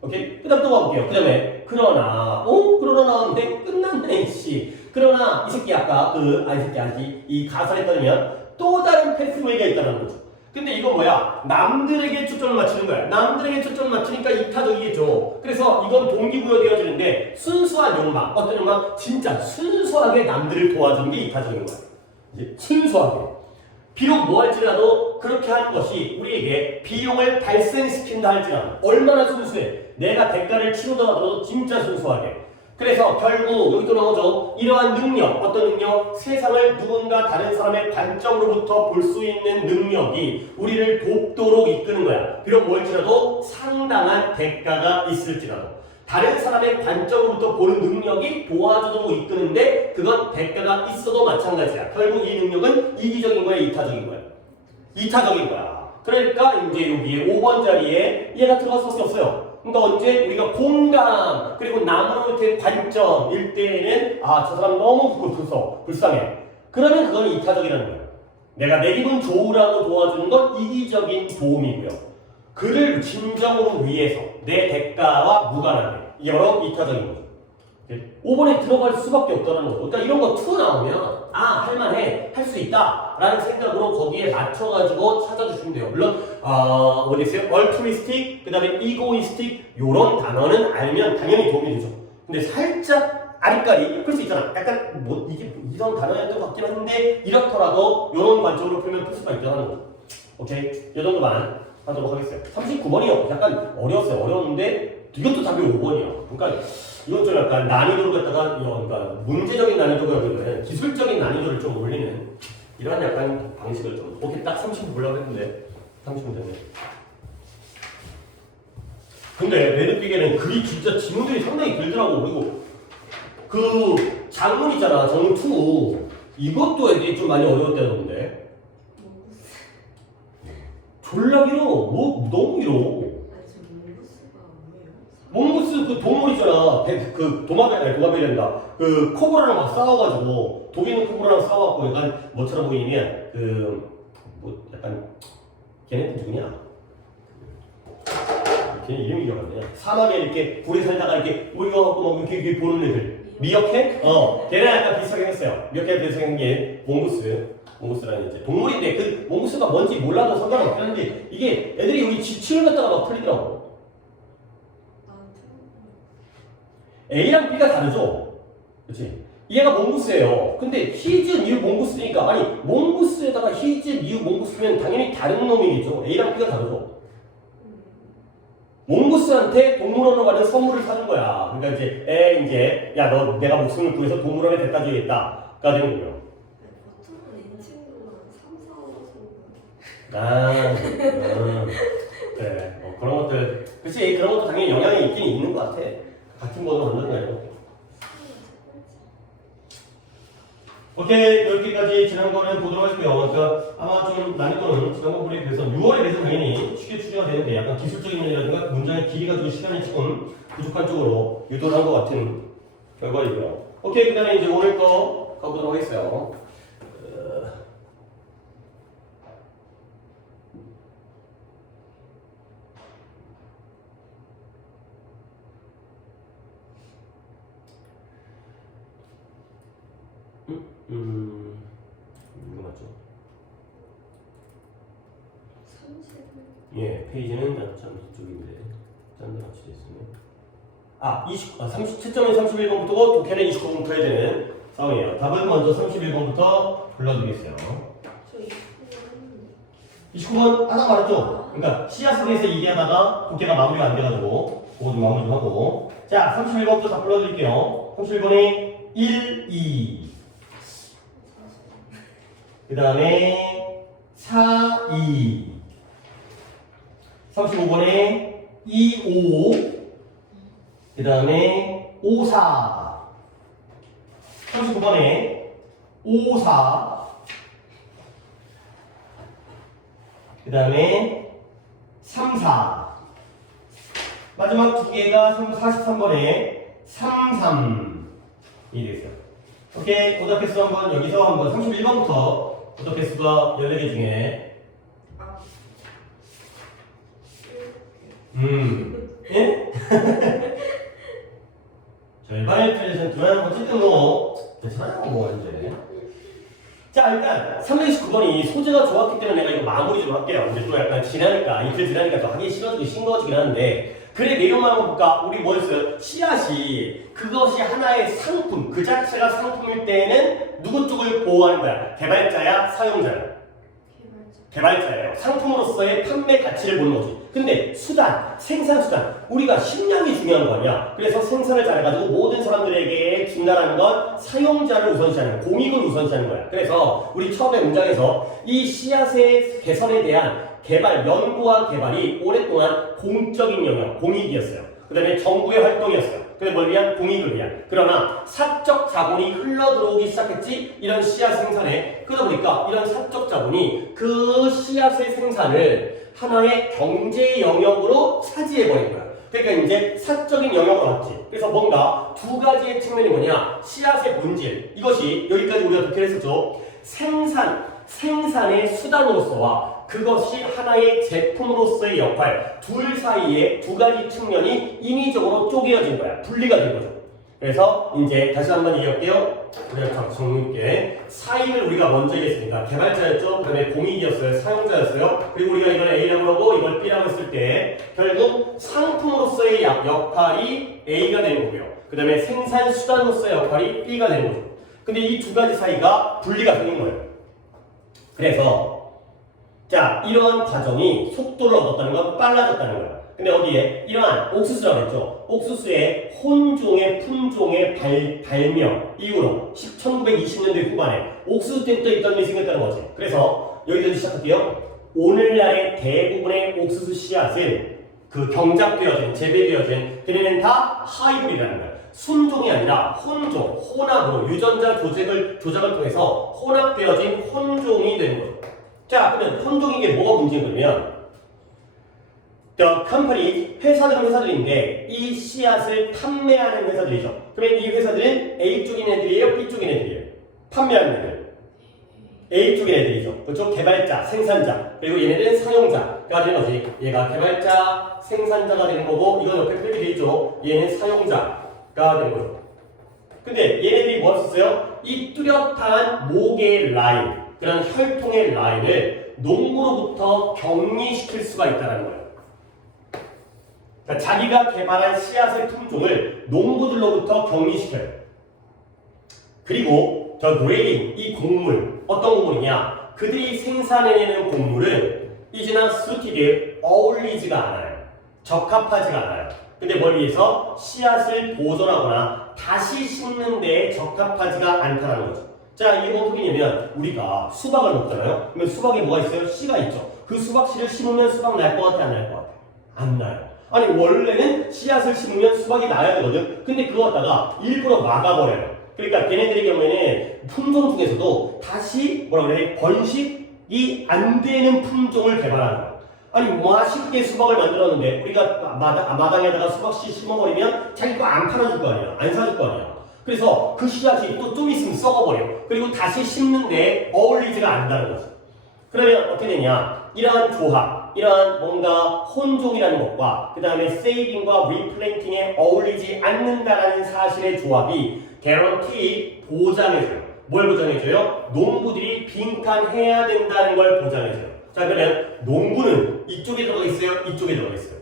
오케이? 그 다음 또 가볼게요. 그 다음에 그러나 나왔는데 끝났네 씨. 그러나 이 새끼 아까 이 새끼 아직 이 가설에 따르면 또 다른 패스웨이가 있다는 거죠. 근데 이건 뭐야? 남들에게 초점을 맞추는 거야. 남들에게 초점을 맞추니까 이타적이겠죠. 그래서 이건 동기부여되어지는데 순수한 욕망. 어떤 욕망? 진짜 순수하게 남들을 도와주는 게 이타적인 거야. 이제 순수하게. 비록 뭐 할지라도 그렇게 하는 것이 우리에게 비용을 발생시킨다 할지라도 얼마나 순수해. 내가 대가를 치르더라도 진짜 순수하게. 그래서 결국 여기 또 나오죠. 이러한 능력, 어떤 능력? 세상을 누군가 다른 사람의 관점으로부터 볼 수 있는 능력이 우리를 돕도록 이끄는 거야. 비록 뭘지라도 상당한 대가가 있을지라도. 다른 사람의 관점으로부터 보는 능력이 도와주도록 이끄는데 그건 대가가 있어도 마찬가지야. 결국 이 능력은 이기적인 거야, 이타적인 거야? 이타적인 거야. 그러니까 이제 여기에 5번 자리에 얘가 들어갈 수밖에 없어요. 그러니까 언제 우리가 공감 그리고 남으로부터의 관점일 때에는 저 사람 너무 불쌍해. 그러면 그건 이타적이라는 거야. 내가 내 기분 좋으라고 도와주는 건 이기적인 도움이고요. 그를 진정으로 위해서 내 대가와 무관하게 이게 바로 이타적인 거죠. 5번에 들어갈 수밖에 없다는 거죠. 그러니까 이런 거 2 나오면 할만해, 할 수 있다 라는 생각으로 거기에 맞춰가지고 찾아주시면 돼요. 물론 어디 있어요? altruistic, 그 다음에 egoistic 요런 단어는 알면 당연히 도움이 되죠. 근데 살짝 아리까리 풀 수 있잖아. 약간 이게 이런 단어였던 것 같긴 한데 이렇더라도 요런 관점으로 풀면 풀 수가 있다는 거죠. 오케이? 이 정도만 하도록 하겠어요. 39번이요. 약간 어려웠어요. 어려웠는데 이것도 답이 5번이야. 그러니까 이건 좀 약간 난이도를 갖다가 그러니까 문제적인 난이도보다는 기술적인 난이도를 좀 올리는 이런 약간 방식을 좀 오케이 딱 30분 보려고 했는데 30분 됐네. 근데 내 느끼기에는 글이 진짜 지문들이 상당히 길더라고. 그리고 그 장문 있잖아. 장문 2 이것도 애들이 좀 많이 어려웠다는데 졸라 길어. 너무 길어. 몽구스 그 동물 있잖아. 그 도마뱀이란다. 그 코브라랑 막 싸워가지고 독 있는 코브라랑 싸워갖고 약간 뭐처럼 보이면 약간 걔네 누구냐? 걔네 이름이 기억 안 나냐? 사막에 이렇게 불에 살다가 이렇게 우리가갖고 막 이렇게 보는 애들. 미어캣? 걔네 약간 비슷하게 생겼어요. 미어캣 비슷하게 생긴 게 몽구스라는 이제 동물인데 그 몽구스가 뭔지 몰라도 상관은 없긴 한데 이게 애들이 여기 지층을 갖다가 막 틀리더라고. A랑 B가 다르죠? 그치? 얘가 몽구스예요. 근데 히즈, 미우, 몽구스니까 아니 몽구스에다가 히즈, 미우, 몽구스면 당연히 다른 놈이겠죠. A랑 B가 다르죠? 몽구스한테 동물원으로 가는 선물을 사준 거야. 그러니까 이제 야 너 내가 목숨을 구해서 동물원에 데려다 줘야겠다 가 되는 거예요. 보통은 이 친구가 3, 4, 5 그래 그런 것들 그치 그런 것도 당연히 영향이 있긴 있는 것 같아. 같은 번호 만드는 거예요. 오케이 여기까지 지난 거는 보도록 할게요. 그러니까 아마 좀 난이도는 지난번에 비해서 6월에 비해서 당연히 쉽게 추진가 되는데 약간 기술적인 면이라든가 문장의 길이 가지고 시간이 조금 부족한 쪽으로 유도를 한 것 같은 결과이고요. 오케이 그 다음에 이제 오늘 거 가보도록 하겠어요. 이거 맞죠? 30. 예, 페이지는 참 이쪽인데 짠다 같이 됐으면 37점에 31번부터고 독해는 29번부터 해야 되는 상황이에요. 답은 먼저 31번부터 불러드리겠어요. 저 29번 하나 말했죠? 그러니까 씨앗에 대해서 얘기하다가 독해가 마무리가 안 돼가지고 그거 좀 마무리 좀 하고 자 31번부터 다 불러드릴게요. 31번에 1, 2 그 다음에 4, 2 35번에 2, 5 그 다음에 5, 4 39번에 5, 4 그 다음에 3, 4 마지막 두 개가 43번에 3, 3 이 되겠어요. 오케이 오답 개수 한번 여기서 한번 31번부터 오답 개수가 14개 중에 예? 절반의 틀에서는 두라는 어쨌든 괜찮아요 이제. 자 일단 329번이 소재가 좋았기 때문에 내가 이거 마무리 좀 할게요. 근데 또 약간 지나니까 이틀 지나니까 또 하기 싫어지고 싱거워지긴 하는데 글의 내용만 한번 볼까? 우리 뭐였어요? 씨앗이 그것이 하나의 상품 그 자체가 상품일 때에는 누구 쪽을 보호하는 거야? 개발자야? 사용자야? 개발자예요. 상품으로서의 판매 가치를 보는 거지. 근데 수단, 생산 수단, 우리가 식량이 중요한 거 아니야. 그래서 생산을 잘해가지고 모든 사람들에게 준다라는 건 사용자를 우선시하는 거야. 공익을 우선시하는 거야. 그래서 우리 처음에 문장에서 이 씨앗의 개선에 대한 개발, 연구와 개발이 오랫동안 공적인 영역, 공익이었어요. 그 다음에 정부의 활동이었어요. 그래서 뭘 위한? 공익을 위한. 그러나 사적 자본이 흘러들어오기 시작했지. 이런 씨앗 생산에. 그러다 보니까 이런 사적 자본이 그 씨앗의 생산을 하나의 경제 영역으로 차지해버린 거야. 그러니까 이제 사적인 영역으로 왔지. 그래서 뭔가 두 가지의 측면이 뭐냐? 씨앗의 본질. 이것이 여기까지 우리가 독해를 했었죠. 생산의 수단으로서와 그것이 하나의 제품으로서의 역할, 둘 사이에 두 가지 측면이 인위적으로 쪼개어진 거야. 분리가 된 거죠. 그래서 이제 다시 한번 얘기할게요. 우리가 정리할게. 사익을 우리가 먼저 얘기했으니까 개발자였죠. 그 다음에 공익이었어요. 사용자였어요. 그리고 우리가 이걸 A라고 하고 이걸 B라고 했을 때 결국 상품으로서의 역할이 A가 되는 거고요. 그 다음에 생산 수단으로서의 역할이 B가 되는 거죠. 근데 이 두 가지 사이가 분리가 되는 거예요. 그래서 자, 이러한 과정이 속도를 얻었다는 건 빨라졌다는 거야. 근데 어디에? 이러한 옥수수라고 했죠. 옥수수의 혼종의 품종의 발명 이후로 1920년대 후반에 옥수수 때부터 있던 일이 생겼다는 거지. 그래서 여기서 시작할게요. 오늘날의 대부분의 옥수수 씨앗은 그 경작되어진, 재배되어진 걔네는 다 하이브리드라는 거야. 순종이 아니라 혼종, 혼합으로 유전자 조작을 통해서 혼합되어진 혼종이 되는 거죠. 자, 그러면 혼종인 게 뭐가 문제인 거냐면 The company, 회사들인데 이 씨앗을 판매하는 회사들이죠. 그러면 이 회사들은 A 쪽인 애들이에요? B 쪽인 애들이에요? 판매하는 애들. A 쪽인 애들이죠. 그렇죠? 개발자, 생산자. 그리고 얘네들은 사용자가 되는 거지. 얘가 개발자, 생산자가 되는 거고 이건 옆에 표기 되어 있죠. 얘는 사용자가 되는 거죠. 근데 얘네들이 뭐 했었어요? 이 뚜렷한 목의 라인, 그런 혈통의 라인을 농부로부터 격리시킬 수가 있다는 거예요. 그러니까 자기가 개발한 씨앗의 품종을 농부들로부터 격리시켜요. 그리고 저 그레인, 이 곡물, 어떤 곡물이냐? 그들이 생산해내는 곡물은 이제나 수틱에 어울리지가 않아요. 적합하지가 않아요. 근데 뭘 위해서? 씨앗을 보존하거나 다시 심는 데에 적합하지가 않다는 거죠. 자, 이게 뭐 소리냐면 우리가 수박을 먹잖아요. 그러면 수박에 뭐가 있어요? 씨가 있죠. 그 수박씨를 심으면 수박 날 것 같아, 안 날 것 같아? 안 나요. 아니 원래는 씨앗을 심으면 수박이 나야 되거든. 근데 그거 갖다가 일부러 막아버려요. 그러니까 걔네들의 경우에는 품종 중에서도 다시 뭐라 그래? 번식이 안 되는 품종을 개발하는 거야. 아니 맛있게 수박을 만들었는데 우리가 마당에다가 수박씨 심어버리면 자기 거 안 팔아줄 거 아니야. 안 사줄 거 아니야. 그래서 그 씨앗이 또 좀 있으면 썩어버려. 그리고 다시 심는데 어울리지가 않는다는 거지. 그러면 어떻게 되냐? 이러한 조합, 이러한 뭔가 혼종이라는 것과 그 다음에 세이빙과 리플랜팅에 어울리지 않는다라는 사실의 조합이 개런티 보장해줘요. 뭘 보장해줘요? 농부들이 빈칸해야 된다는 걸 보장해줘요. 자, 그러면 농부는 이쪽에 들어가 있어요? 이쪽에 들어가 있어요?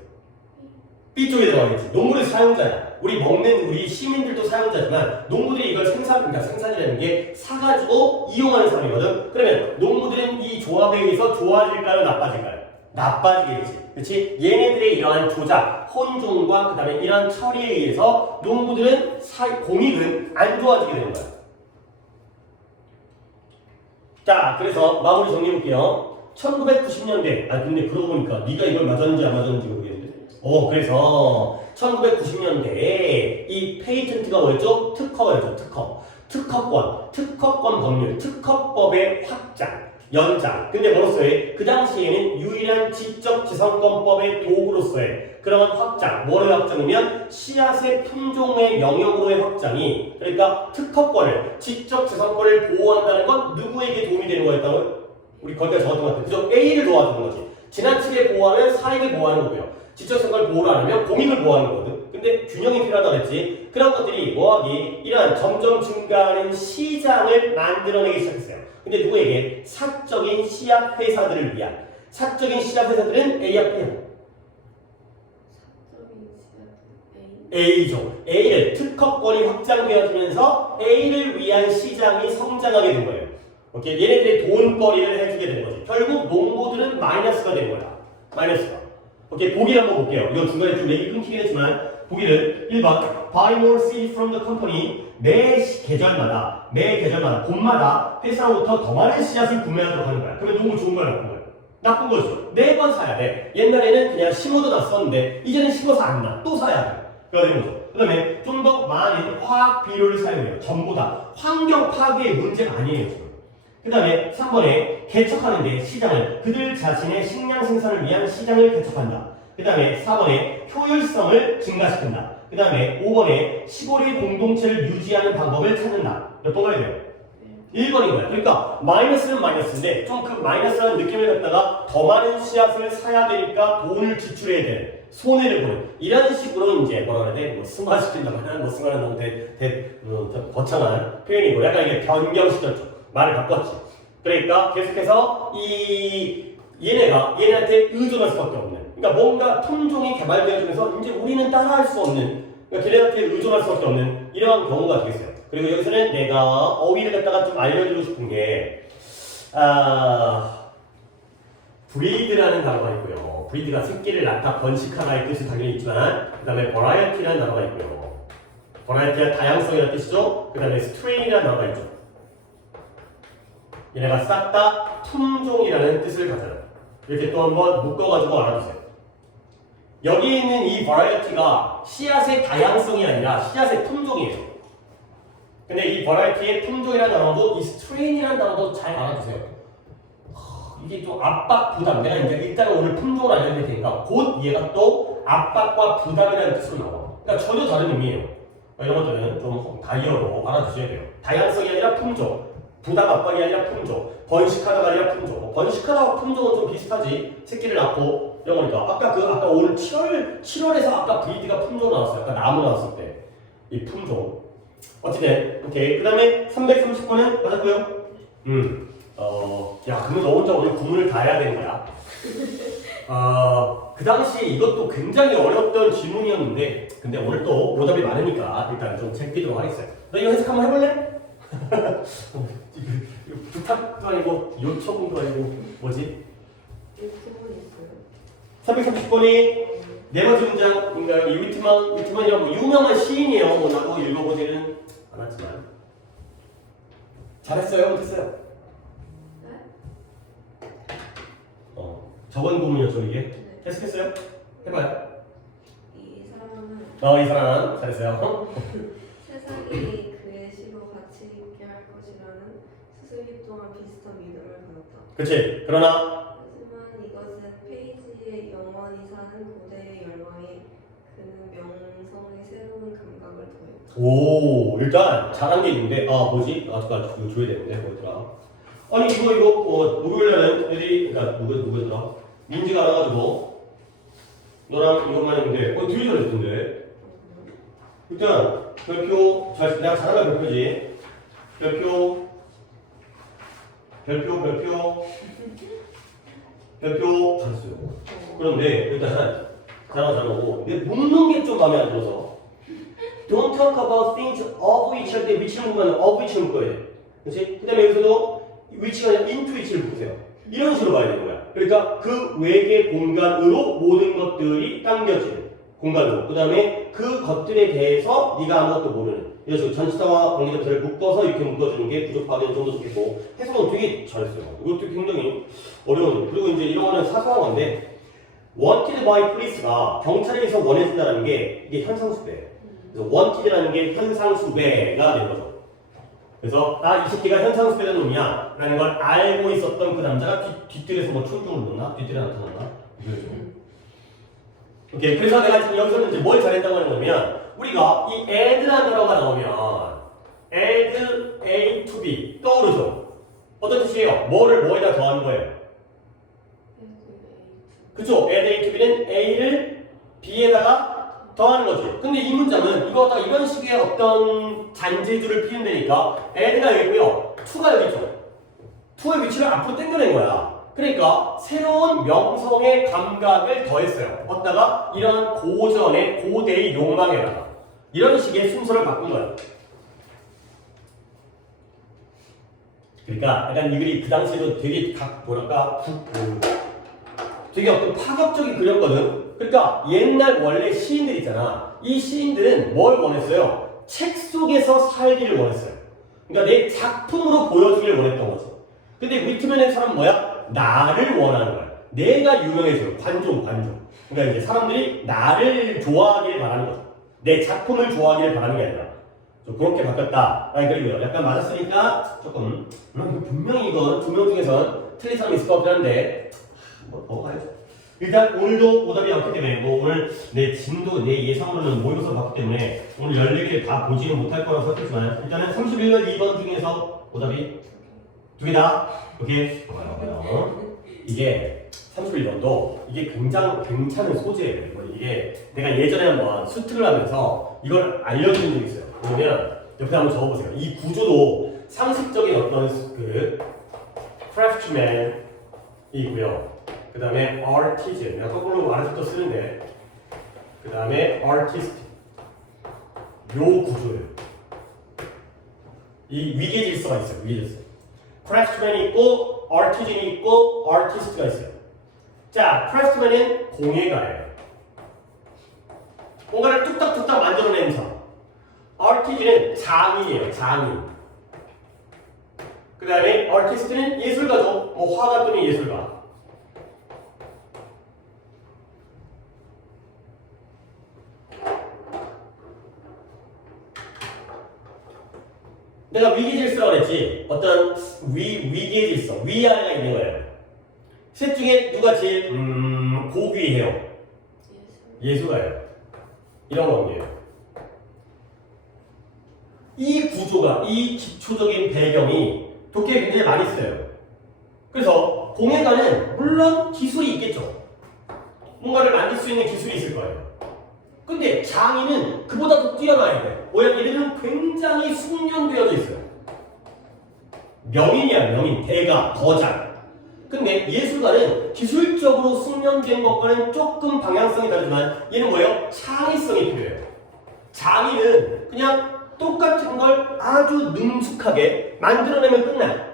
B쪽에 들어가겠지. 농부는 사용자야. 우리 시민들도 사용자지만 농부들이 이걸 생산이라는 게 사가지고 이용하는 사람이거든. 그러면 농부들은 이 조합에 의해서 좋아질까요? 나빠질까요? 나빠지겠지. 그렇지? 얘네들의 이러한 조작, 혼종과 그 다음에 이러한 처리에 의해서 농부들은 공익은 안 좋아지게 되는 거야. 자, 그래서 마무리 정리해볼게요. 1990년대, 근데 그러고 보니까 네가 이걸 맞았는지 안 맞았는지 모르겠는데. 그래서 1990년대에 이 페이턴트가 뭐였죠? 특허였죠. 특허권 법률, 특허법의 확장, 연장. 근데 뭐로서의? 그 당시에는 유일한 지적재산권법의 도구로서의 그런 확장. 뭐를 확장이면 씨앗의 품종의 영역으로의 확장이, 그러니까 특허권을, 지적재산권을 보호한다는 건 누구에게 도움이 되는 거였다고요? 우리 거기까지 적었던 것 같아요. 그죠? A를 도와주는 거지. 지나치게 보호하면 사익을 보호하는 거고요. 지적재산권을 보호를 안 하면 공익을 보호하는 거거든. 근데 균형이 필요하다고 했지. 그런 것들이 뭐하기? 이러한 점점 증가하는 시장을 만들어내기 시작했어요. 근데 누구에게? 사적인 씨앗 회사들을 위한. 사적인 씨앗 회사들은 A야 B야? A죠. A를 특허권이 확장되어지면서 A를 위한 시장이 성장하게 된 거예요. 오케이? 얘네들의 돈벌이를 해주게 되는 거지. 결국 농부들은 마이너스가 되는 거야. 마이너스가. 오케이? 보기를 한번 볼게요. 이건 중간에 좀 얘기 끊기긴 했지만 보기를 1번 Buy more seed from the company. 매 계절마다 봄마다 회사로부터 더 많은 씨앗을 구매하도록 하는 거야. 그러면 농부 좋은 거야, 나쁜 거야? 나쁜 거죠. 매번 사야 돼. 옛날에는 그냥 심어도 났었는데 이제는 심어서 안 나. 또 사야 돼. 그래야 되는 거죠. 그 다음에 좀 더 많은 화학 비료를 사용해요. 전부 다 환경 파괴의 문제가 아니에요, 지금. 그 다음에 3번에 개척하는데 시장을 그들 자신의 식량 생산을 위한 시장을 개척한다. 그 다음에 4번에 효율성을 증가시킨다. 그 다음에 5번에 시골의 공동체를 유지하는 방법을 찾는다. 몇 번 가야 돼요? 1번인 거야. 그러니까 마이너스는 마이너스인데 좀 그 마이너스라는 느낌을 갖다가 더 많은 씨앗을 사야 되니까 돈을 지출해야 돼. 손해를 보는 이런 식으로 이제 뭐라 그래야 돼? 뭐 승화시킨다고 하나 뭐 승화는 너무 거창한 표현이고 약간 이게 변경시켰죠. 말을 바꿨지. 그러니까 계속해서 얘네한테 의존할 수밖에 없는. 그러니까 뭔가 품종이 개발되어지면서 이제 우리는 따라할 수 없는. 그러니까 걔네한테 의존할 수밖에 없는 이러한 경우가 되겠어요. 그리고 여기서는 내가 어휘를 갖다가 좀 알려주고 싶은 게 브리드라는 단어가 있고요. 브리드가 새끼를 낳다 번식하다의 뜻이 당연히 있지만 그 다음에 버라이어티라는 단어가 있고요. 버라이어티가 다양성이라는 뜻이죠. 그 다음에 스트레인이라는 단어가 있죠. 얘네가 싹 다 품종이라는 뜻을 가져요. 이렇게 또 한번 묶어가지고 알아두세요. 여기 있는 이 버라이어티가 씨앗의 다양성이 아니라 씨앗의 품종이에요. 근데 이 버라이어티의 품종이라는 단어도 이 스트레인이라는 단어도 잘 알아두세요. 이게 좀 압박, 부담. 내가 이제 일단 오늘 품종을 알려드릴 테니까 곧 얘가 또 압박과 부담이라는 뜻으로 나와. 그러니까 전혀 다른 의미예요. 이런 것들은 좀 다이어로 알아두셔야 돼요. 다양성이 아니라 품종, 부담 압박이 아니라 품종, 번식하다가 아니라 품종. 번식하다와 품종은 좀 비슷하지. 새끼를 낳고 이런 거니까. 아까 오늘 7월에서 아까 브리드가 품종 나왔어요. 아까 나무 나왔을 때 이 품종. 어쨌든 오케이. 그 다음에 330번은 맞았고요. 야, 그러면 너 혼자 오늘 구문을 다 해야 되는 거야. 그 당시에 이것도 굉장히 어려웠던 질문이었는데, 근데 오늘 또 오답이 많으니까 일단 좀 챙기도록 하겠어요. 너 이거 해석 한번 해볼래? 이거 부탁도 아니고 요청도 아니고 뭐지? 유튜브는 있어요. 330번이 네 번째 문장인가요? 이 위트만이라고 유명한 시인이에요. 뭐 나도 읽어보지는 않았지만 잘했어요? 못했어요? 저번 부분이었죠 이게? 네. 계속했어요? 해봐요. 이 사람은 이 사람 잘했어요. 세상이 그의 시로 가치 있게 할 것이라는 수수기 동안 비슷한 믿음을 가졌다. 그치. 그러나 하지만 이것은 페이지에 영원히 사는 고대의 열망이 그는 명성의 새로운 감각을 더했다. 오 일단 잘한 게 있는데 뭐지? 잠깐 이거 줘야 되는데 뭐더라? 아니 이거 목요일날은 애들이 그러니까 누구더라? 민지가 알아가지고 너랑 이것만 했는데 되게 잘했던데. 일단 별표 내가 잘하면 별표지. 별표 잘했어요. 그런데 일단 잘하고 근데 묻는 게 좀 마음에 안 들어서 Don't talk about things of which 할 때 which를 보면 of which를 묶어야 돼. 그렇지? 그 다음에 여기서도 which가 아니라 into which를 묶으세요. 이런 식으로 봐야 되는 거야. 그러니까 그 외계 공간으로 모든 것들이 당겨지는 공간으로. 그 다음에 그 것들에 대해서 네가 아무것도 모르는 이런 식으로 전치사와 관계대명사를 묶어서 이렇게 묶어주는 게 부족하게 좀 더 좋겠고 해석은 되게 잘했어요. 이것도 굉장히 어려운. 그리고 이제 이런 거는 사소한 건데 wanted by police가 경찰에서 원해준다는 게 이게 현상수배예요. 그래서 wanted라는 게 현상수배가 되는 거죠. 그래서 이 새끼가 현상수배된 놈이야 라는 걸 알고 있었던 그 남자가 뒤뜰에서 뭐 총종을 넣나? 뒤뜰에 나타났나? 오케이. 그래서 내가 지금 여기서는 이제 뭘 잘했다고 하는 거냐면 우리가 이 add라는 단어가 나오면 add A to B 떠오르죠? 어떤 뜻이에요? 뭐에다 더하는 거예요? 그죠? add A to B는 A를 B에다가 더하는 거지. 근데 이 문장은 이거 갖다가 이런 식의 어떤 잔재주를 피운다니까 add가 여기고요. to가 여기 있죠. to의 위치를 앞으로 당겨낸 거야. 그러니까 새로운 명성의 감각을 더했어요. 어디다가 이런 고대의 욕망에다가 이런 식의 순서를 바꾼 거야. 그러니까 약간 이 글이 그 당시에도 되게 되게 어떤 파격적인 글이었거든. 그러니까 옛날 원래 시인들 있잖아. 이 시인들은 뭘 원했어요? 책 속에서 살기를 원했어요. 그러니까 내 작품으로 보여주기를 원했던 거지. 근데 위트맨의 사람은 뭐야? 나를 원하는 거야. 내가 유명해져요. 관종. 그러니까 이제 사람들이 나를 좋아하길 바라는 거죠. 내 작품을 좋아하기를 바라는 게 아니라. 좀 그렇게 바뀌었다. 아니, 그리고요. 약간 맞았으니까 조금, 분명히 이건 두 명 중에선 틀린 사람이 있을 것 같긴 한데, 넘어가야죠. 일단 오늘도 오답이 나왔기 때문에 오늘 내 진도 내 예상으로는 모의고사 봤기 때문에 오늘 14개 다 보지는 못할 거라고 생각했지만 일단은 31번 2번 중에서 오답이 두 개다. 오케이. 이게 31번도 이게 굉장히 괜찮은 소재예요. 이게 내가 예전에 한번 수특을 하면서 이걸 알려드린 적이 있어요. 그러면 옆에 한번 적어보세요. 이 구조도 상식적인 어떤 그 craftsman이고요. 그 다음에 artisan, 내가 거꾸로 아래부터 쓰는데 그 다음에 artist 요 구조예요. 이 위계 질서가 있어요. 위계 질서. craftsman이 있고 artisan이 있고 artist가 있어요. 자, craftsman은 공예가예요. 뭔가를 뚝딱뚝딱 만들어내는 사람. artisan은 장인이에요. 장인. 그 다음에 artist는 예술가죠. 뭐 화가 또는 예술가. 내가 위계질서라고 그랬지. 어떤 위계의 질서, 위아래가 있는 거예요. 셋 중에 누가 제일 고귀해요? 예술가예요. 이런 관계예요. 이 구조가, 이 기초적인 배경이 도끼에 굉장히 많이 쓰여요. 그래서 공예가는 물론 기술이 있겠죠. 뭔가를 만들 수 있는 기술이 있을 거예요. 근데 장인은 그보다 더 뛰어나야 돼. 왜냐면 얘네들은 굉장히 숙련되어져 있어요. 명인이야, 명인. 대가, 거장. 근데 예술가는 기술적으로 숙련된 것과는 조금 방향성이 다르지만 얘는 뭐예요? 창의성이 필요해요. 장인은 그냥 똑같은 걸 아주 능숙하게 만들어내면 끝나요.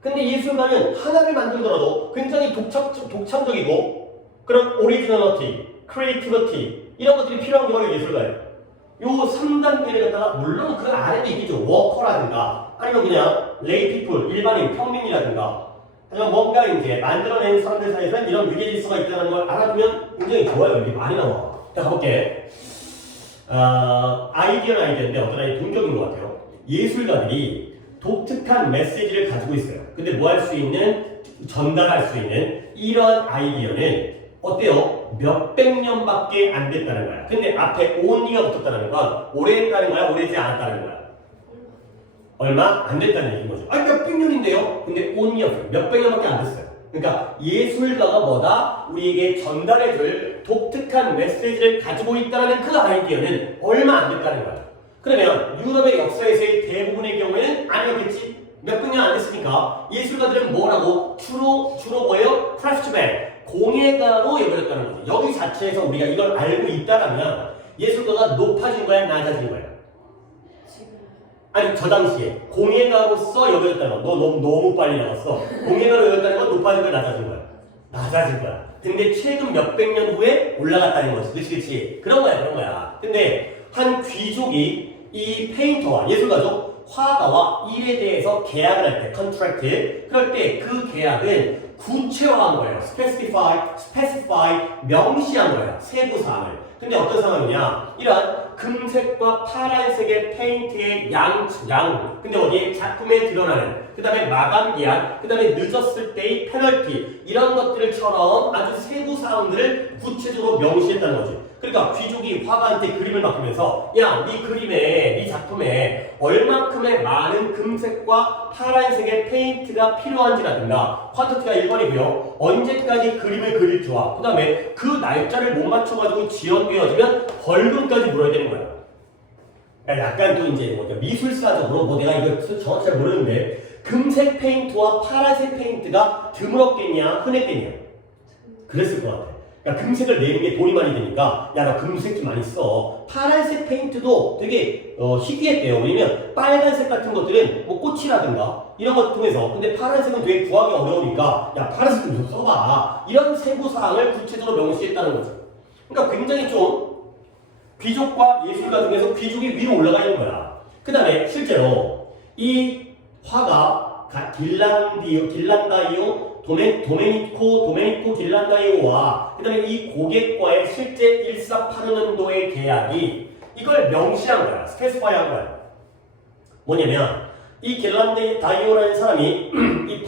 근데 예술가는 하나를 만들더라도 굉장히 독창적이고 그런 오리지널리티, 크리에이티비티 이런 것들이 필요한 게 바로 예술가예요. 요 3단계를 갖다가 물론 그 아래도 있겠죠. 워커라든가 아니면 그냥 레이 피플, 일반인, 평민이라든가 하지만 뭔가 이제 만들어낸 사람들 사이에서는 이런 위계 질서가 있다는 걸 알아두면 굉장히 좋아요. 이게 많이 나와. 자, 가볼게. 아이디어인데 어떤 하나의 동격인 것 같아요. 예술가들이 독특한 메시지를 가지고 있어요. 근데 뭐 할 수 있는, 전달할 수 있는 이런 아이디어는 어때요? 몇백 년밖에 안 됐다는 거야. 근데 앞에 only가 붙었다는 건 오래 했다는 거야? 오래지 않았다는 거야? 얼마 안 됐다는 얘기인 거죠. 아니 몇백 년인데요? 근데 only였어요. 몇백 년밖에 안 됐어요. 그러니까 예술가가 뭐다? 우리에게 전달해줄 독특한 메시지를 가지고 있다는 그 아이디어는 얼마 안 됐다는 거야. 그러면 유럽의 역사에서의 대부분의 경우에는 아니었겠지? 몇백 년 안 됐으니까 예술가들은 뭐라고? 주로 뭐예요? craftsman, 공예가로 여겨졌다는 거지. 여기 자체에서 우리가 이걸 알고 있다라면 예술가가 높아진 거야? 낮아진 거야? 아니 저 당시에 공예가로서 여겨졌다는 거. 너 너무 빨리 나왔어. 공예가로 여겨졌다는 건 높아진 거야? 낮아진 거야? 낮아진 거야. 근데 최근 몇백 년 후에 올라갔다는 거지. 그치? 그런 거야. 근데 한 귀족이 이 페인터와 예술가죠? 화가와 일에 대해서 계약을 할 때, 컨트랙트. 그럴 때 그 계약은 구체화한 거예요. specify, 명시한 거예요. 세부 사항을. 근데 어떤 상황이냐? 이런 금색과 파란색의 페인트의 양. 근데 어디에? 작품에 드러나는. 그 다음에 마감 기한. 그 다음에 늦었을 때의 페널티. 이런 것들처럼 아주 세부 사항들을 구체적으로 명시했다는 거지. 그러니까 귀족이 화가한테 그림을 맡기면서 야, 네 그림에, 네 작품에 얼만큼의 많은 금색과 파란색의 페인트가 필요한지라든가 퀀터티가 1번이고요. 언제까지 그림을 그릴지와 그 다음에 그 날짜를 못 맞춰가지고 지연되어지면 벌금까지 물어야 되는 거야. 그러니까 약간 또 이제 뭐 미술사적으로 뭐 내가 이거 정확히 잘 모르는데 금색 페인트와 파란색 페인트가 드물었겠냐 흔했겠냐 그랬을 것 같아. 그러니까 금색을 내는 게 돈이 많이 되니까 야 나 금색 좀 많이 써. 파란색 페인트도 되게 희귀했대요. 왜냐면 빨간색 같은 것들은 뭐 꽃이라든가 이런 것 통해서 근데 파란색은 되게 구하기 어려우니까 야 파란색 좀 써봐. 이런 세부사항을 구체적으로 명시했다는 거죠. 그러니까 굉장히 좀 귀족과 예술가 중에서 귀족이 위로 올라가 있는 거야. 그 다음에 실제로 이 화가 길란다이오 도메니코 길란다이오와 그 다음에 이 고객과의 실제 1485년도의 계약이 이걸 명시한 거야. 스페시파이한 거야. 뭐냐면 이 길란다이오라는 사람이 이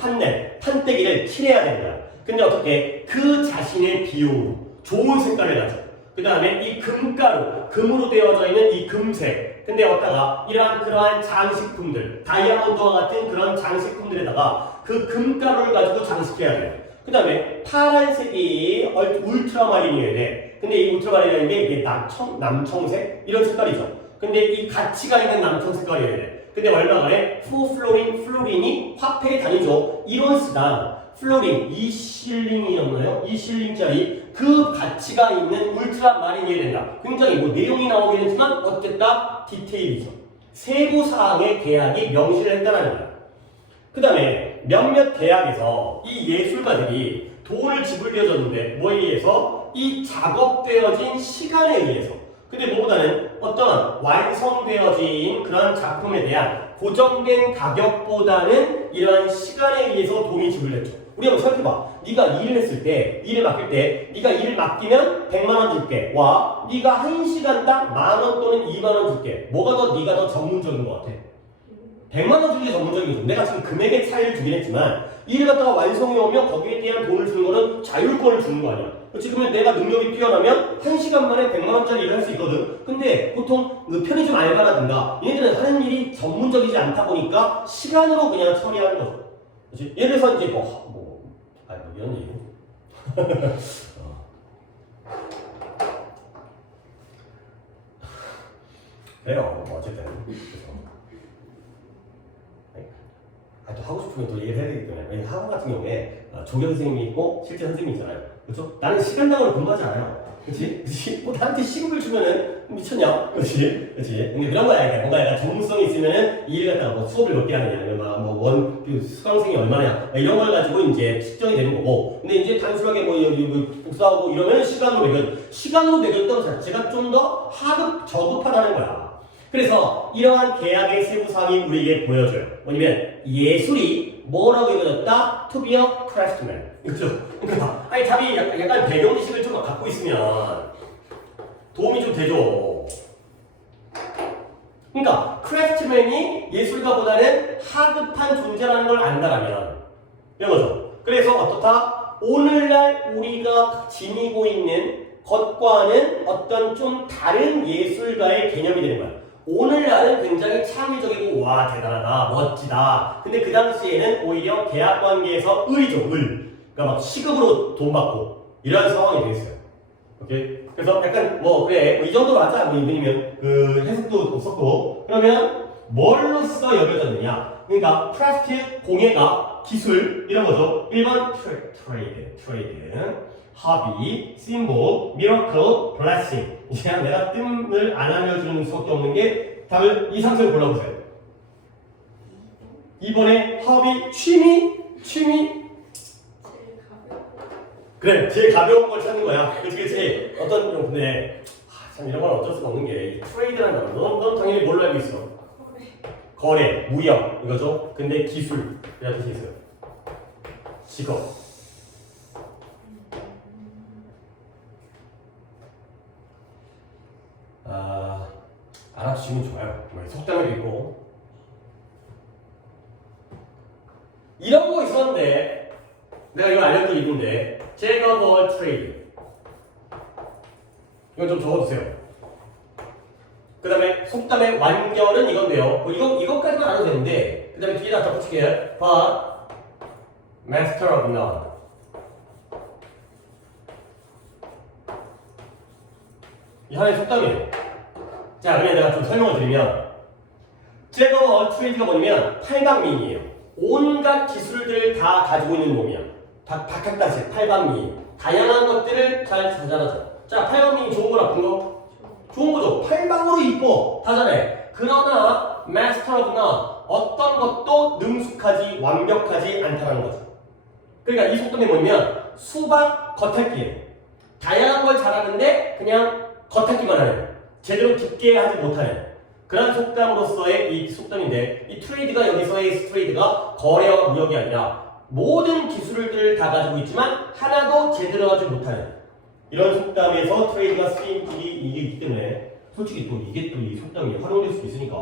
판때기를 칠해야 되는 거야. 근데 어떻게 그 자신의 비용 좋은 색깔을 가져. 그 다음에 이 금가루, 금으로 되어져 있는 이 금색. 근데 어디다가 그러한 장식품들, 다이아몬드와 같은 그런 장식품들에다가 그 금가루를 가지고 장식해야 돼. 그 다음에 파란색이 울트라마린이어야 돼. 근데 이 울트라마린이라는 게 이게 남청색? 이런 색깔이죠. 근데 이 가치가 있는 남청 색깔이어야 돼. 근데 얼마간에 플로린이 화폐의 단위죠. 1온스당 플로린 2실링이었나요? 2실링짜리 그 가치가 있는 울트라마린이어야 된다. 굉장히 뭐 내용이 나오긴 했지만 어쨌다 디테일이죠. 세부사항의 계약이 명시를 했다는 거야. 그 다음에 몇몇 계약에서 이 예술가들이 돈을 지불되어졌는데 뭐에 의해서? 이 작업되어진 시간에 의해서. 근데 뭐보다는 어떤 완성되어진 그런 작품에 대한 고정된 가격보다는 이러한 시간에 의해서 돈이 지불됐죠. 우리가 한번 생각해봐. 네가 일을 했을 때, 일을 맡길 때 네가 일을 맡기면 100만 원 줄게. 와, 네가 1시간당 만원 또는 2만 원 줄게. 네가 더 전문적인 것 같아? 100만 원 주는 게 전문적이죠. 내가 지금 금액의 차이를 주긴 했지만 일을 갖다가 완성해 오면 거기에 대한 돈을 주는 거는 자율권을 주는 거 아니야. 지금은 내가 능력이 뛰어나면 1시간 만에 100만 원짜리 일을 할 수 있거든. 근데 보통 편의점 알바라든가 얘네들은 하는 일이 전문적이지 않다 보니까 시간으로 그냥 처리하는 거죠. 그렇지? 예를 들어서 이제 이런 얘기. 그래요. 어쨌든. 또 하고 싶으면 또 얘기를 해야 되기 때문에. 왜냐면 학원 같은 경우에 조교 선생님이 있고 실제 선생님이 있잖아요. 그렇죠? 나는 시간당으로 근무하지 않아요. 그렇지? 뭐 나한테 시급을 주면은 미쳤냐? 그렇지? 근데 그런 거야. 뭔가 약간 전문성이 있으면은 이 일을 갖다가 뭐 수업을 몇 개 하느냐, 아니면 수강생이 얼마냐, 이런 걸 가지고 이제 측정이 되는 거고. 근데 이제 단순하게 복사하고 이러면 시간으로 매겼다는 자체가 좀 더 저급하다는 거야. 그래서 이러한 계약의 세부사항이 우리에게 보여줘요. 뭐냐면 예술이 뭐라고 이루어졌다? To be a craftsman. 그렇죠? 그러니까 아니 답이 약간 배경 지식을 좀 갖고 있으면 도움이 좀 되죠. 그러니까 크래프트맨이 예술가보다는 하급한 존재라는 걸 안다라면 이런 거죠. 그래서 어떻다? 오늘날 우리가 지니고 있는 것과는 어떤 좀 다른 예술가의 개념이 되는 거야. 오늘날은 굉장히 창의적이고 와 대단하다 멋지다. 근데 그 당시에는 오히려 계약 관계에서 을이죠. 그러니까 막 시급으로 돈 받고 이런 상황이 되겠어요. 오케이? 그래서 약간 그래 이 정도로 하자. 왜냐면 그 해석도 썼고. 그러면 뭘로써 여겨졌느냐? 그러니까 크래프트 공예가 기술 이런 거죠. 1번 트레이드 허비, 심볼, 미러클, 블레싱. 이제 내가 뜸을 안 알려주는 수밖에 없는 게 답을 2, 3을 골라보세요. 2번에 허비, 취미. 그래, 제일 가벼운 걸 찾는 거야. 그치. 근데 참 이런 건 어쩔 수가 없는 게 트레이드라는 거. 넌 당연히 뭘로 알고 있어? 거래, 무역 이거죠. 근데 기술 이라는 뜻이 있어요. 직업. 알아주시면 좋아요. 속담에도 있고 이런 거 있었는데 내가 이거 알려드리는데 제거 월 트레이드 이건 좀 적어주세요. 그 다음에 속담의 완결은 이건데요. 이것까지만 알아도 되는데 그 다음에 뒤에다 덧붙일게요. But master of none. 이 하나의 속담이에요. 자, 그냥 내가 좀 설명을 드리면 제거 트레이드가 뭐냐면 팔방미인이에요. 온갖 기술들을 다 가지고 있는 놈이야. 박학다식 팔방미인. 다양한 것들을 잘 찾아내죠. 자, 8번이 좋은 거 나쁜 거? 좋은 거죠. 팔방으로 이뻐. 다 잘해. 그러나 master of none. 어떤 것도 능숙하지 완벽하지 않다는 거죠. 그러니까 이 속담이 뭐냐면 수박 겉핥기예요. 다양한 걸 잘하는데 그냥 겉핥기만 하는, 제대로 깊게 하지 못하는 그런 속담으로서의 이 속담인데, 이 트레이드가 여기서의 트레이드가 거래와 무역이 아니라 모든 기술들을 다 가지고 있지만 하나도 제대로 하지 못하는 이런 속담에서 트레이드가 쓰인 길이 이게 있기 때문에 솔직히 또 이게 또 이 속담이 활용될 수도 있으니까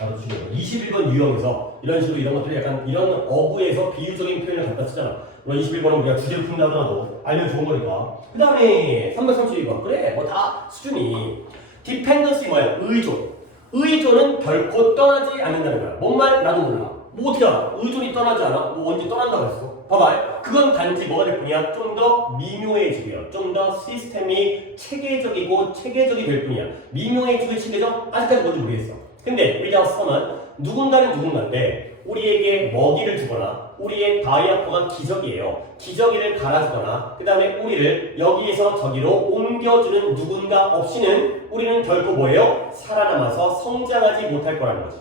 알아두시고요. 21번 유형에서 이런 식으로 이런 것들이 약간 이런 어구에서 비유적인 표현을 갖다 쓰잖아. 물론 21번은 우리가 주제로 푼다 하더라도 알면 좋은 거니까. 그 다음에 332번. 그래 뭐 다 수준이. 디펜던시 뭐야? 의존. 의존은 결코 떠나지 않는다는 거야. 뭔 말? 나도 몰라. 뭐 어떻게 알아? 의존이 떠나지 않아? 뭐 언제 떠난다고 했어? 봐봐. 그건 단지 뭐가 될 뿐이야? 좀 더 미묘해지고요. 좀 더 시스템이 체계적이고 체계적이 될 뿐이야. 미묘해지고 체계적? 아직까지 뭔지 모르겠어. 근데 우리가 써는 누군가는 누군가인데 우리에게 먹이를 주거나 우리의 다이아포가 기저귀예요. 기저귀를 갈아주거나 그 다음에 우리를 여기에서 저기로 옮겨주는 누군가 없이는 우리는 결코 뭐예요? 살아남아서 성장하지 못할 거라는 거지.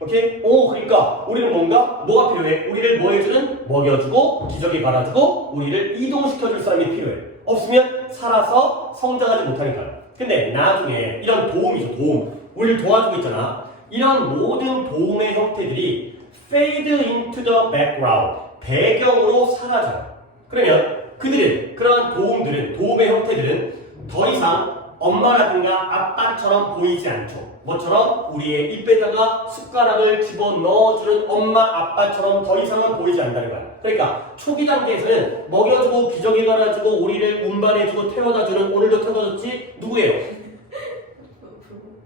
오케이? 오, 그러니까 우리는 뭐가 필요해? 우리를 뭐 해주는? 먹여주고 기저귀 갈아주고 우리를 이동시켜줄 사람이 필요해. 없으면 살아서 성장하지 못하니까요. 근데 나중에 이런 도움이죠. 도움. 우리를 도와주고 있잖아. 이런 모든 도움의 형태들이 fade into the background. 배경으로 사라져요. 그러면 그들은, 그러한 도움의 형태들은 더 이상 엄마라든가 아빠처럼 보이지 않죠. 뭐처럼? 우리의 입에다가 숟가락을 집어넣어주는 엄마, 아빠처럼 더 이상은 보이지 않는다는 거야. 그러니까 초기 단계에서는 먹여주고 기저귀 갈아주고 우리를 운반해주고 태워다주는, 오늘도 태워줬지? 누구예요?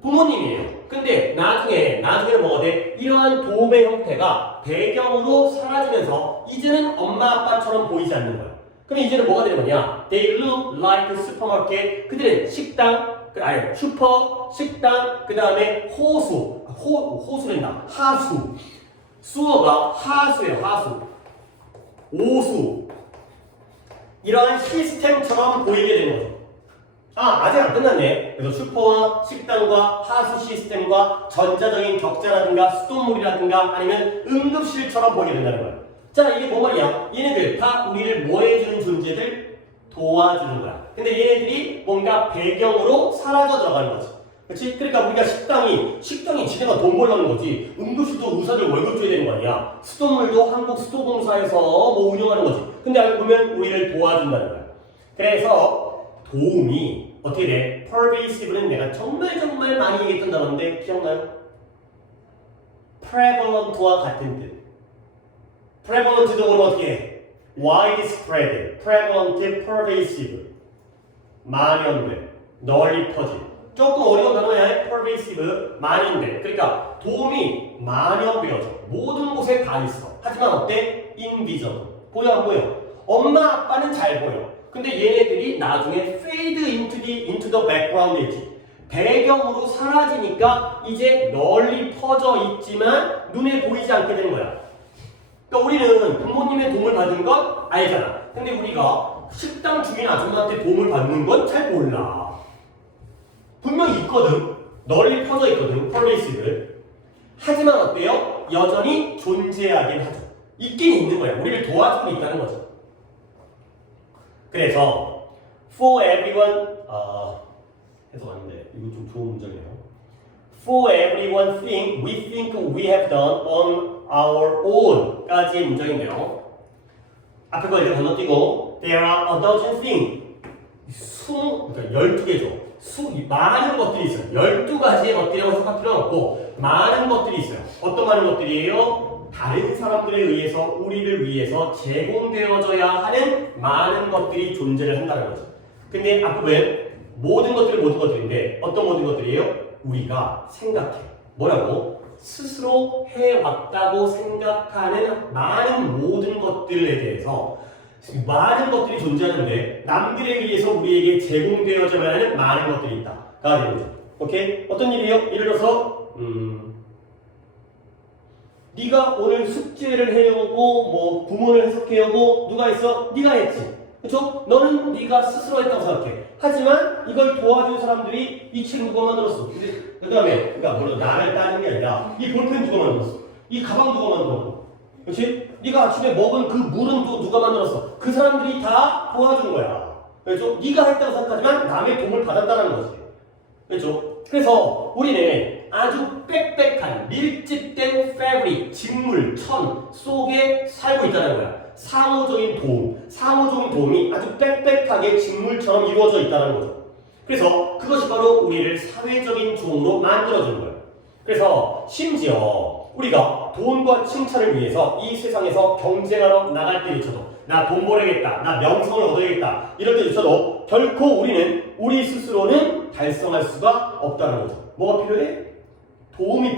부모님이에요. 근데 나중에는 뭐가 돼? 이러한 도움의 형태가 배경으로 사라지면서 이제는 엄마, 아빠처럼 보이지 않는 거야. 그럼 이제는 뭐가 되는 거냐? They look like supermarket. 그들은 식당, 슈퍼, 식당, 그 다음에 호수랜다. 하수. 수어가 하수예요, 하수. 오수. 이러한 시스템처럼 보이게 되는 거죠. 아직 안 끝났네. 그래서 슈퍼와 식당과 하수 시스템과 전자적인 격자라든가 수돗물이라든가 아니면 응급실처럼 보이게 된다는 거야. 자, 이게 뭐 말이야? 얘네들 다 우리를 뭐 해주는 존재들? 도와주는 거야. 근데 얘네들이 뭔가 배경으로 사라져 들어가는 거지. 그렇지? 그러니까 우리가 식당이 지네가 돈 벌려는 거지. 응급실도 의사들 월급 줘야 되는 거 아니야. 수돗물도 한국 수도공사에서 뭐 운영하는 거지. 근데 알고 보면 우리를 도와준다는 거야. 그래서 도움이 어떻게 돼? pervasive는 내가 정말 많이 얘기했던 단어인데 기억나요? prevalent와 같은 뜻. prevalent도 그러면 어떻게 해? widespread, prevalent, pervasive. 만연돼, 널리 퍼진. 조금 어려운 단어야. pervasive, 만연돼. 그러니까 도움이 만연되어져. 모든 곳에 다 있어. 하지만 어때? invisible. 보여 안 보여? 엄마 아빠는 잘 보여. 근데 얘네들이 나중에 fade into the background이지. 배경으로 사라지니까 이제 널리 퍼져 있지만 눈에 보이지 않게 되는 거야. 그러니까 우리는 부모님의 도움을 받는 건 알잖아. 근데 우리가 식당 주인 아줌마한테 도움을 받는 건 잘 몰라. 분명히 있거든. 널리 퍼져 있거든. pervasive. 하지만 어때요? 여전히 존재하긴 하죠. 있긴 있는 거야. 우리를 도와주고 있다는 거죠. 그래서 for everyone 해서 왔는데 이거 좀 좋은 문장이에요. For everyone thing we think we have done on our own 까지의 문장인데요. 앞에 거 이제 건너뛰고 there are a dozen things 그러니까 12개죠. 많은 것들이 있어요. 12가지의 것들이라고 생각할 필요는 없고 많은 것들이 있어요. 어떤 많은 것들이에요? 다른 사람들에 의해서 우리를 위해서 제공되어져야 하는 많은 것들이 존재를 한다는 거죠. 근데 앞부분 모든 것들인데 어떤 모든 것들이에요? 우리가 생각해. 뭐라고? 스스로 해왔다고 생각하는 많은 모든 것들에 대해서 많은 것들이 존재하는데 남들에 의해서 우리에게 제공되어져야 하는 많은 것들이 있다. 가 되는 거죠. 오케이? 어떤 일이에요? 예를 들어서 네가 오늘 숙제를 해오고 뭐 구문을 해석해오고 누가 했어? 네가 했지. 그렇죠? 너는 네가 스스로 했다고 생각해. 하지만 이걸 도와준 사람들이 이 책 누가 만들었어? 그 다음에 그러니까 물론 나를 따는 게 아니라 이 볼펜 누가 만들었어? 이 가방 누가 만들었고? 그렇지? 네가 아침에 먹은 그 물은 또 누가 만들었어? 그 사람들이 다 도와준 거야. 그렇죠? 네가 했다고 생각하지만 남의 도움을 받았다는 거지. 그렇죠? 그래서 우리는 아주 빽빽한 밀집된 패브릭, 직물, 천 속에 살고 있다는 거야. 상호적인 도움이 아주 빽빽하게 직물처럼 이루어져 있다는 거죠. 그래서 그것이 바로 우리를 사회적인 종으로 만들어주는 거예요. 그래서 심지어 우리가 돈과 칭찬을 위해서 이 세상에서 경쟁하러 나갈 때조차도 나 돈 벌어야겠다, 나 명성을 얻어야겠다 이럴 때조차도 결코 우리는 우리 스스로는 달성할 수가 없다는 거죠. 뭐가 필요해? 도움이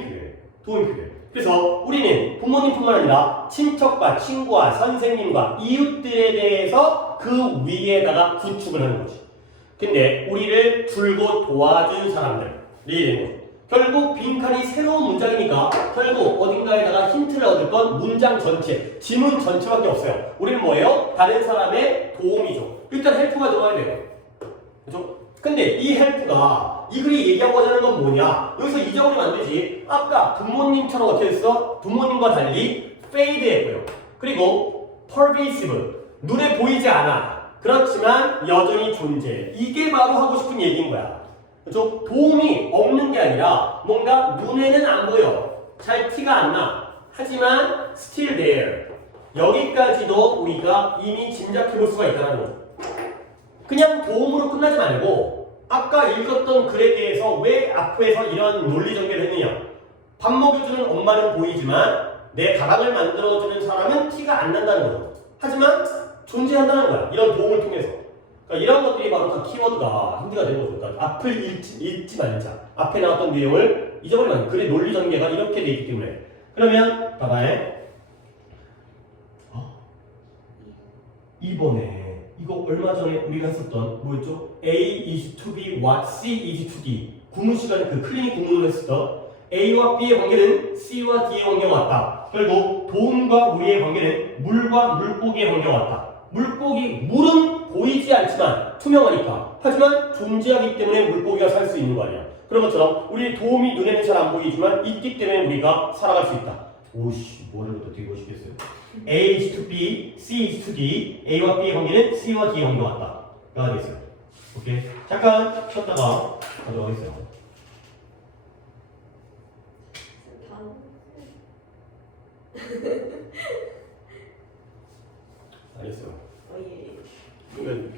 필요해. 그래서 우리는 부모님뿐만 아니라 친척과 친구와 선생님과 이웃들에 대해서 그 위에다가 구축을 하는 거지. 근데 우리를 줄곧 도와준 사람들이 되는 거죠. 결국 빈칸이 새로운 문장이니까 결국 어딘가에다가 힌트를 얻을 건 문장 전체, 지문 전체밖에 없어요. 우리는 뭐예요? 다른 사람의 도움이죠. 일단 헬프가 들어가야 돼요. 그죠? 근데 이 헬프가 이 글이 얘기하고자 하는 건 뭐냐? 여기서 잊어버리면 안 되지. 아까 부모님처럼 어떻게 했어? 부모님과 달리 fade 했고요. 그리고 pervasive, 눈에 보이지 않아. 그렇지만 여전히 존재해. 이게 바로 하고 싶은 얘기인 거야. 그죠? 도움이 없는 게 아니라 뭔가 눈에는 안 보여. 잘 티가 안 나. 하지만 still there. 여기까지도 우리가 이미 짐작해 볼 수가 있다는 거죠. 그냥 도움으로 끝나지 말고 아까 읽었던 글에 대해서 왜 앞에서 이런 논리 전개를 했느냐. 밥 먹여주는 엄마는 보이지만 내 가방을 만들어주는 사람은 티가 안 난다는 거죠. 하지만 존재한다는 거야. 이런 도움을 통해서. 그러니까 이런 것들이 바로 다 키워드가 힌트가 되는 거죠. 그러니까 앞을 읽지 말자. 앞에 나왔던 내용을 잊어버리면 안 돼. 글의 논리 전개가 이렇게 돼 있기 때문에. 그러면 봐봐요. 2번에 이거 얼마 전에 우리가 했었던 뭐였죠? A is to be what C is to D. 구문 시간에 그 클리닉 구문을 했었던 A와 B의 관계는 C와 D의 관계가 같다. 결국 돈과 우리의 관계는 물과 물고기의 관계가 같다. 물은 보이지 않지만 투명하니까. 하지만 존재하기 때문에 물고기가 살 수 있는 거 아니야. 그런 것처럼 우리의 도움이 눈에는 잘 안 보이지만 있기 때문에 우리가 살아갈 수 있다. 오씨, 뭐를 더 되게 멋있겠어요. A is to B, C is to D. A와 B의 관계는 C와 D의 관계가 같다. 가 되겠어요. 오케이. 잠깐 쉬었다가 가도록 하겠어요. 알겠어요. 예. 이건